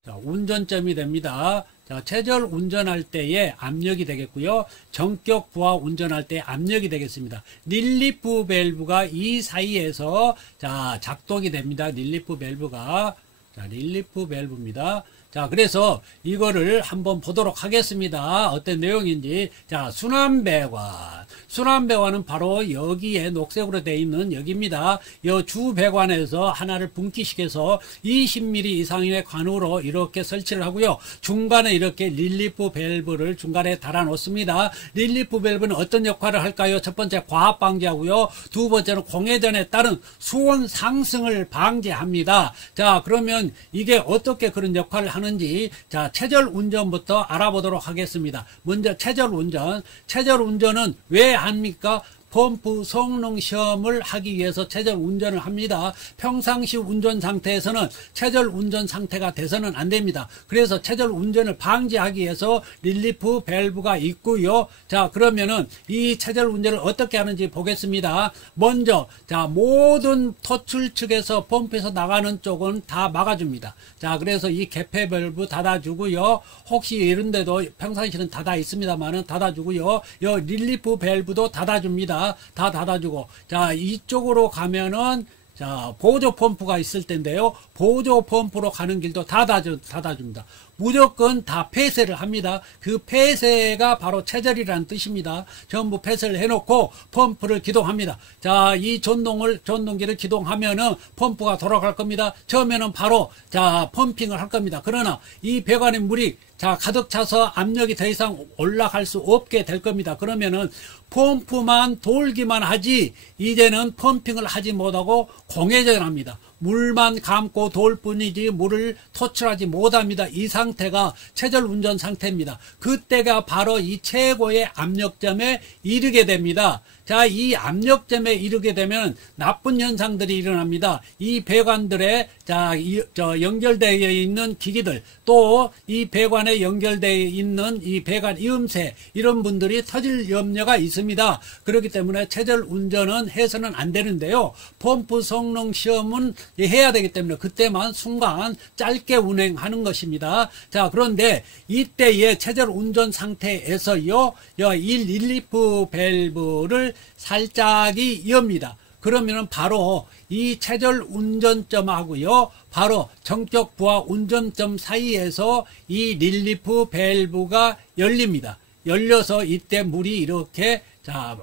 자, 운전점이 됩니다. 자, 체절 운전할 때의 압력이 되겠고요. 전격 부하 운전할 때 압력이 되겠습니다. 릴리프 밸브가 이 사이에서 자, 작동이 됩니다. 릴리프 밸브가. 자, 릴리프 밸브입니다. 자, 그래서 이거를 한번 보도록 하겠습니다. 어떤 내용인지. 자, 순환배관. 순환배관은 바로 여기에 녹색으로 되어 있는 여기입니다. 이 주배관에서 하나를 분기시켜서 20mm 이상의 관으로 이렇게 설치를 하고요. 중간에 이렇게 릴리프 밸브를 중간에 달아 놓습니다. 릴리프 밸브는 어떤 역할을 할까요? 첫 번째 과압 방지하고요. 두 번째는 공회전에 따른 수온 상승을 방지합니다. 자, 그러면 이게 어떻게 그런 역할을 하는지, 자, 체절 운전부터 알아보도록 하겠습니다. 먼저 체절 운전. 체절 운전은 왜 합니까? 펌프 성능 시험을 하기 위해서 체절 운전을 합니다. 평상시 운전 상태에서는 체절 운전 상태가 돼서는 안 됩니다. 그래서 체절 운전을 방지하기 위해서 릴리프 밸브가 있고요. 자, 그러면은 이 체절 운전을 어떻게 하는지 보겠습니다. 먼저, 자, 모든 토출 측에서 펌프에서 나가는 쪽은 다 막아줍니다. 자, 그래서 이 개폐 밸브 닫아주고요. 혹시 이런 데도 평상시는 닫아 있습니다만은 닫아주고요. 이 릴리프 밸브도 닫아줍니다. 다 닫아주고, 자, 이쪽으로 가면은, 자, 보조 펌프가 있을 텐데요. 보조 펌프로 가는 길도 다 닫아줍니다. 무조건 다 폐쇄를 합니다. 그 폐쇄가 바로 체절이라는 뜻입니다. 전부 폐쇄를 해놓고 펌프를 기동합니다. 자, 이 전동기를 기동하면은 펌프가 돌아갈 겁니다. 처음에는 바로, 자, 펌핑을 할 겁니다. 그러나 이 배관에 물이, 자, 가득 차서 압력이 더 이상 올라갈 수 없게 될 겁니다. 그러면은 펌프만 돌기만 하지, 이제는 펌핑을 하지 못하고 공회전합니다. 물만 감고 돌 뿐이지 물을 토출하지 못합니다. 이 상태가 체절 운전 상태입니다. 그때가 바로 이 최고의 압력점에 이르게 됩니다. 자, 이 압력점에 이르게 되면 나쁜 현상들이 일어납니다. 이 배관들에, 자, 연결되어 있는 기기들, 또 이 배관에 연결되어 있는 이 배관 이음새, 이런 분들이 터질 염려가 있습니다. 그렇기 때문에 체절 운전은 해서는 안 되는데요. 펌프 성능 시험은 해야 되기 때문에 그때만 순간 짧게 운행하는 것입니다. 자, 그런데 이때의 체절 운전 상태에서요, 이 릴리프 밸브를 살짝이 엽니다. 그러면은 바로 이 체절 운전점하고요, 바로 정격 부하 운전점 사이에서 이 릴리프 밸브가 열립니다. 열려서 이때 물이 이렇게, 자,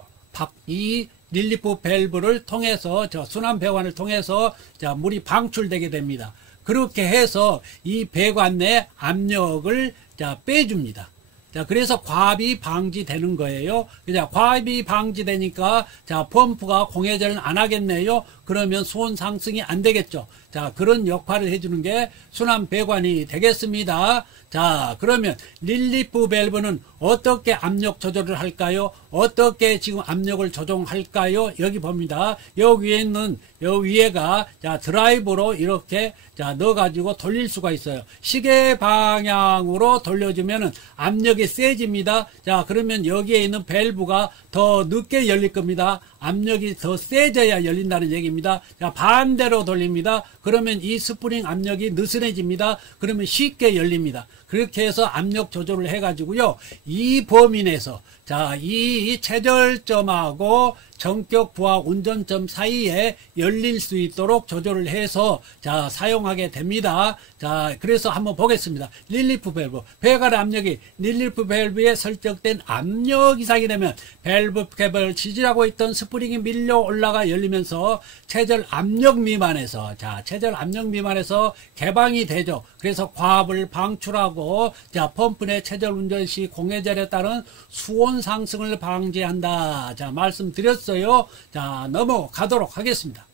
이 릴리프 밸브를 통해서, 저 순환 배관을 통해서, 자, 물이 방출되게 됩니다. 그렇게 해서 이 배관 내 압력을, 자, 빼줍니다. 자, 그래서 과압이 방지되는 거예요. 자, 과압이 방지되니까, 자, 펌프가 공회전을 안 하겠네요. 그러면 수온 상승이 안 되겠죠. 자, 그런 역할을 해주는 게 순환 배관이 되겠습니다. 자, 그러면 릴리프 밸브는 어떻게 압력 조절을 할까요? 어떻게 지금 압력을 조정할까요? 여기 봅니다. 여기 위에 있는, 여기 위에가, 자, 드라이브로 이렇게, 자, 넣어가지고 돌릴 수가 있어요. 시계 방향으로 돌려주면은 압력이 세집니다. 자, 그러면 여기에 있는 밸브가 더 늦게 열릴 겁니다. 압력이 더 세져야 열린다는 얘기입니다. 자, 반대로 돌립니다. 그러면 이 스프링 압력이 느슨해집니다. 그러면 쉽게 열립니다. 그렇게 해서 압력 조절을 해가지고요, 이 범위 내에서, 자, 이 체절점하고 정격 부하 운전점 사이에 열릴 수 있도록 조절을 해서, 자, 사용하게 됩니다. 자, 그래서 한번 보겠습니다. 릴리프 밸브, 배관의 압력이 릴리프 밸브에 설정된 압력 이상이 되면 밸브 캡을 지지하고 있던 스프링이 밀려 올라가 열리면서 체절 압력 미만에서, 자, 체절 압력 미만에서 개방이 되죠. 그래서 과압을 방출하고, 자, 펌프 내 체절 운전 시 공회전에 따른 수온 상승을 방지한다. 자, 말씀드렸어요. 자, 넘어가도록 하겠습니다.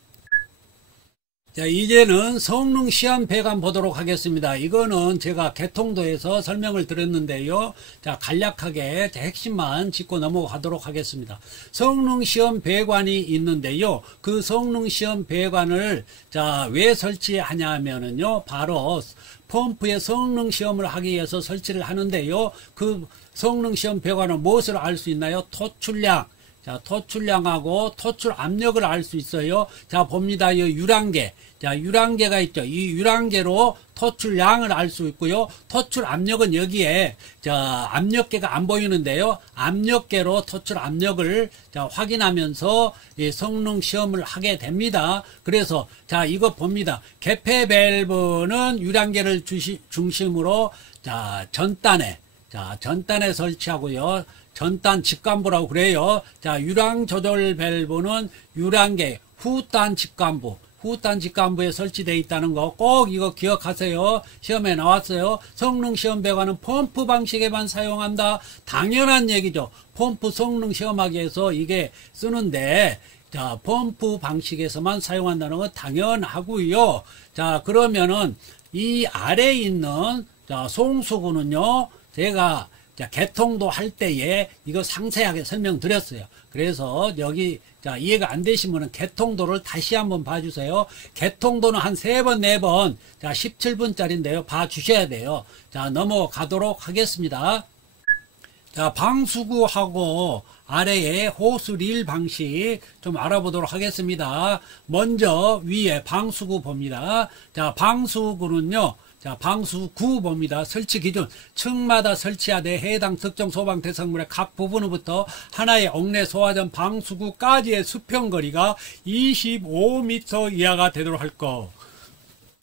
자, 이제는 성능 시험 배관 보도록 하겠습니다. 이거는 제가 개통도에서 설명을 드렸는데요. 자, 간략하게 핵심만 짚고 넘어가도록 하겠습니다. 성능 시험 배관이 있는데요. 그 성능 시험 배관을, 자, 왜 설치하냐면은요, 바로 펌프의 성능 시험을 하기 위해서 설치를 하는데요. 그 성능 시험 배관은 무엇을 알 수 있나요? 토출량, 자, 토출량하고 토출 압력을 알 수 있어요. 자, 봅니다. 이 유랑계. 자, 유랑계가 있죠. 이 유랑계로 토출량을 알 수 있고요. 토출 압력은 여기에, 자, 압력계가 안 보이는데요. 압력계로 토출 압력을, 자, 확인하면서 이 성능 시험을 하게 됩니다. 그래서, 자, 이거 봅니다. 개폐 밸브는 유랑계를 중심으로, 자, 전단에 설치하고요. 전단 직관부라고 그래요. 자, 유랑 조절 밸브는 유랑계 후단 직관부에 설치되어 있다는 거 꼭 이거 기억하세요. 시험에 나왔어요. 성능 시험 배관은 펌프 방식에만 사용한다. 당연한 얘기죠. 펌프 성능 시험하기 위해서 이게 쓰는데, 자, 펌프 방식에서만 사용한다는 건 당연하고요. 자, 그러면은 이 아래에 있는, 자, 송수구는요, 제가, 자, 개통도 할 때에 이거 상세하게 설명드렸어요. 그래서 여기, 자, 이해가 안 되시면은 개통도를 다시 한번 봐주세요. 개통도는 한 3번, 4번, 자, 17분짜리인데요. 봐주셔야 돼요. 자, 넘어가도록 하겠습니다. 자, 방수구하고 아래에 호스릴 방식 좀 알아보도록 하겠습니다. 먼저 위에 방수구 봅니다. 자, 방수구는요, 자, 방수구 봅니다. 설치 기준. 층마다 설치하되 해당 특정 소방 대상물의 각 부분으로부터 하나의 옥내 소화전 방수구까지의 수평거리가 25m 이하가 되도록 할 것.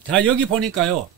자, 여기 보니까요.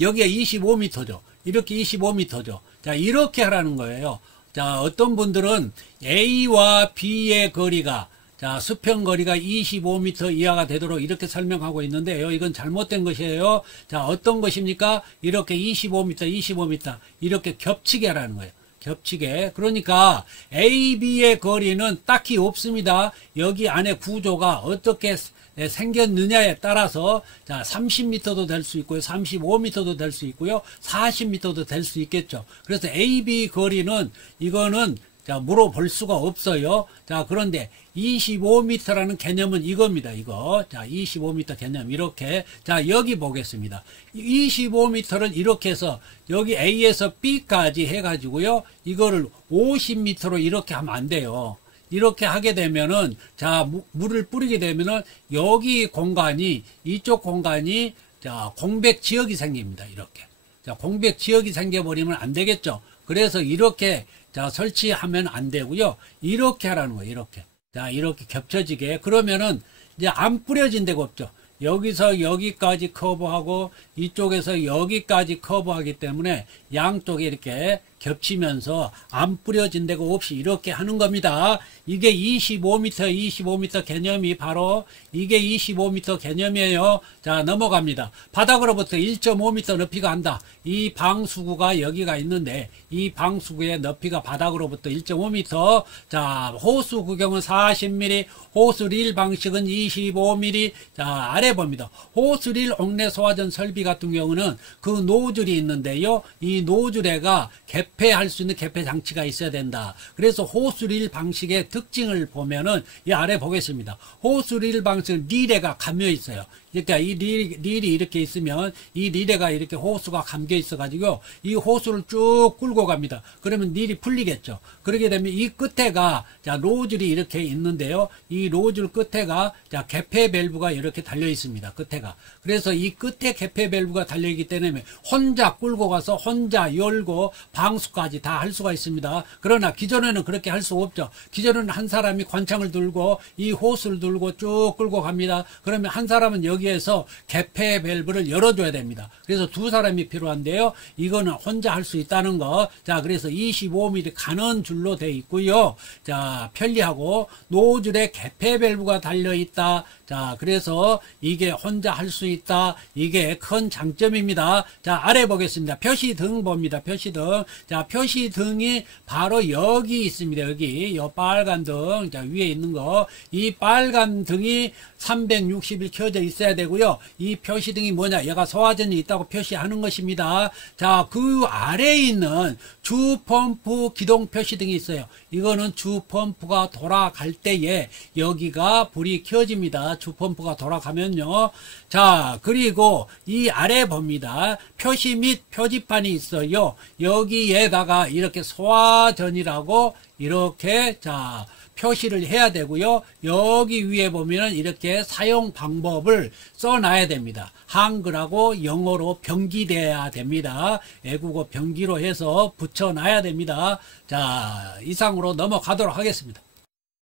여기에 25m죠. 이렇게 25m죠. 자, 이렇게 하라는 거예요. 자, 어떤 분들은 A와 B의 거리가, 자, 수평거리가 25m 이하가 되도록 이렇게 설명하고 있는데요. 이건 잘못된 것이에요. 자, 어떤 것입니까? 이렇게 25m 이렇게 겹치게 하라는 거예요. 겹치게. 그러니까 A, B의 거리는 딱히 없습니다. 여기 안에 구조가 어떻게 생겼느냐에 따라서, 자, 30m도 될 수 있고요. 35m도 될 수 있고요. 40m도 될 수 있겠죠. 그래서 A, B 거리는 이거는, 자, 물어볼 수가 없어요. 자, 그런데 25m라는 개념은 이겁니다. 이거. 자, 25m 개념 이렇게. 자, 여기 보겠습니다. 25m를 이렇게 해서 여기 A에서 B까지 해가지고요. 이거를 50m로 이렇게 하면 안 돼요. 이렇게 하게 되면은, 자, 물을 뿌리게 되면은 여기 공간이, 이쪽 공간이, 자, 공백 지역이 생깁니다. 이렇게. 자, 공백 지역이 생겨버리면 안 되겠죠. 그래서 이렇게, 자, 설치하면 안 되고요. 이렇게 하라는 거예요. 이렇게. 자, 이렇게 겹쳐지게. 그러면은 이제 안 뿌려진 데가 없죠. 여기서 여기까지 커버하고 이쪽에서 여기까지 커버하기 때문에 양쪽에 이렇게 겹치면서 안 뿌려진 데가 없이 이렇게 하는 겁니다. 이게 25m 개념이 바로 이게 25m 개념이에요. 자, 넘어갑니다. 바닥으로부터 1.5m 높이가 한다. 이 방수구가 여기가 있는데 이 방수구의 높이가 바닥으로부터 1.5m. 자, 호수 구경은 40mm, 호스릴 방식은 25mm. 자, 아래 봅니다. 호스릴 옥내 소화전 설비 같은 경우는 그 노즐이 있는데요. 이 노즐에가 개폐할 수 있는 개폐 장치가 있어야 된다. 그래서 호스릴 방식의 특징을 보면은 이 아래 보겠습니다. 호스릴 방식은 리레가 감겨 있어요. 그러니까 이 릴이 이렇게 있으면 이 릴에가 이렇게 호수가 감겨 있어 가지고 이 호수를 쭉 끌고 갑니다. 그러면 릴이 풀리겠죠. 그렇게 되면 이 끝에가, 자, 노즐이 이렇게 있는데요. 이 노즐 끝에가, 자, 개폐 밸브가 이렇게 달려 있습니다. 끝에가. 그래서 이 끝에 개폐 밸브가 달려 있기 때문에 혼자 끌고 가서 혼자 열고 방수까지 다 할 수가 있습니다. 그러나 기존에는 그렇게 할 수 없죠. 기존에는 한 사람이 관창을 들고 이 호수를 들고 쭉 끌고 갑니다. 그러면 한 사람은 여기에서 개폐 밸브를 열어줘야 됩니다. 그래서 두 사람이 필요한데요. 이거는 혼자 할 수 있다는 거. 자, 그래서 25mm 가는 줄로 되어 있고요. 자, 편리하고 노즐에 개폐 밸브가 달려 있다. 자, 그래서 이게 혼자 할 수 있다. 이게 큰 장점입니다. 자, 아래 보겠습니다. 표시등 봅니다. 표시등. 자, 표시등이 바로 여기 있습니다. 여기 요 빨간 등, 자, 위에 있는 거. 이 빨간 등이 360일 켜져 있어야 되고요. 이 표시등이 뭐냐? 얘가 소화전이 있다고 표시하는 것입니다. 자, 그 아래에 있는 주펌프 기동 표시등이 있어요. 이거는 주펌프가 돌아갈 때에 여기가 불이 켜집니다. 주펌프가 돌아가면요. 자, 그리고 이 아래 봅니다. 표시 및 표지판이 있어요. 여기에다가 이렇게 소화전이라고 이렇게, 자, 표시를 해야 되고요. 여기 위에 보면은 이렇게 사용 방법을 써놔야 됩니다. 한글하고 영어로 병기돼야 됩니다. 외국어 병기로 해서 붙여놔야 됩니다. 자, 이상으로 넘어가도록 하겠습니다.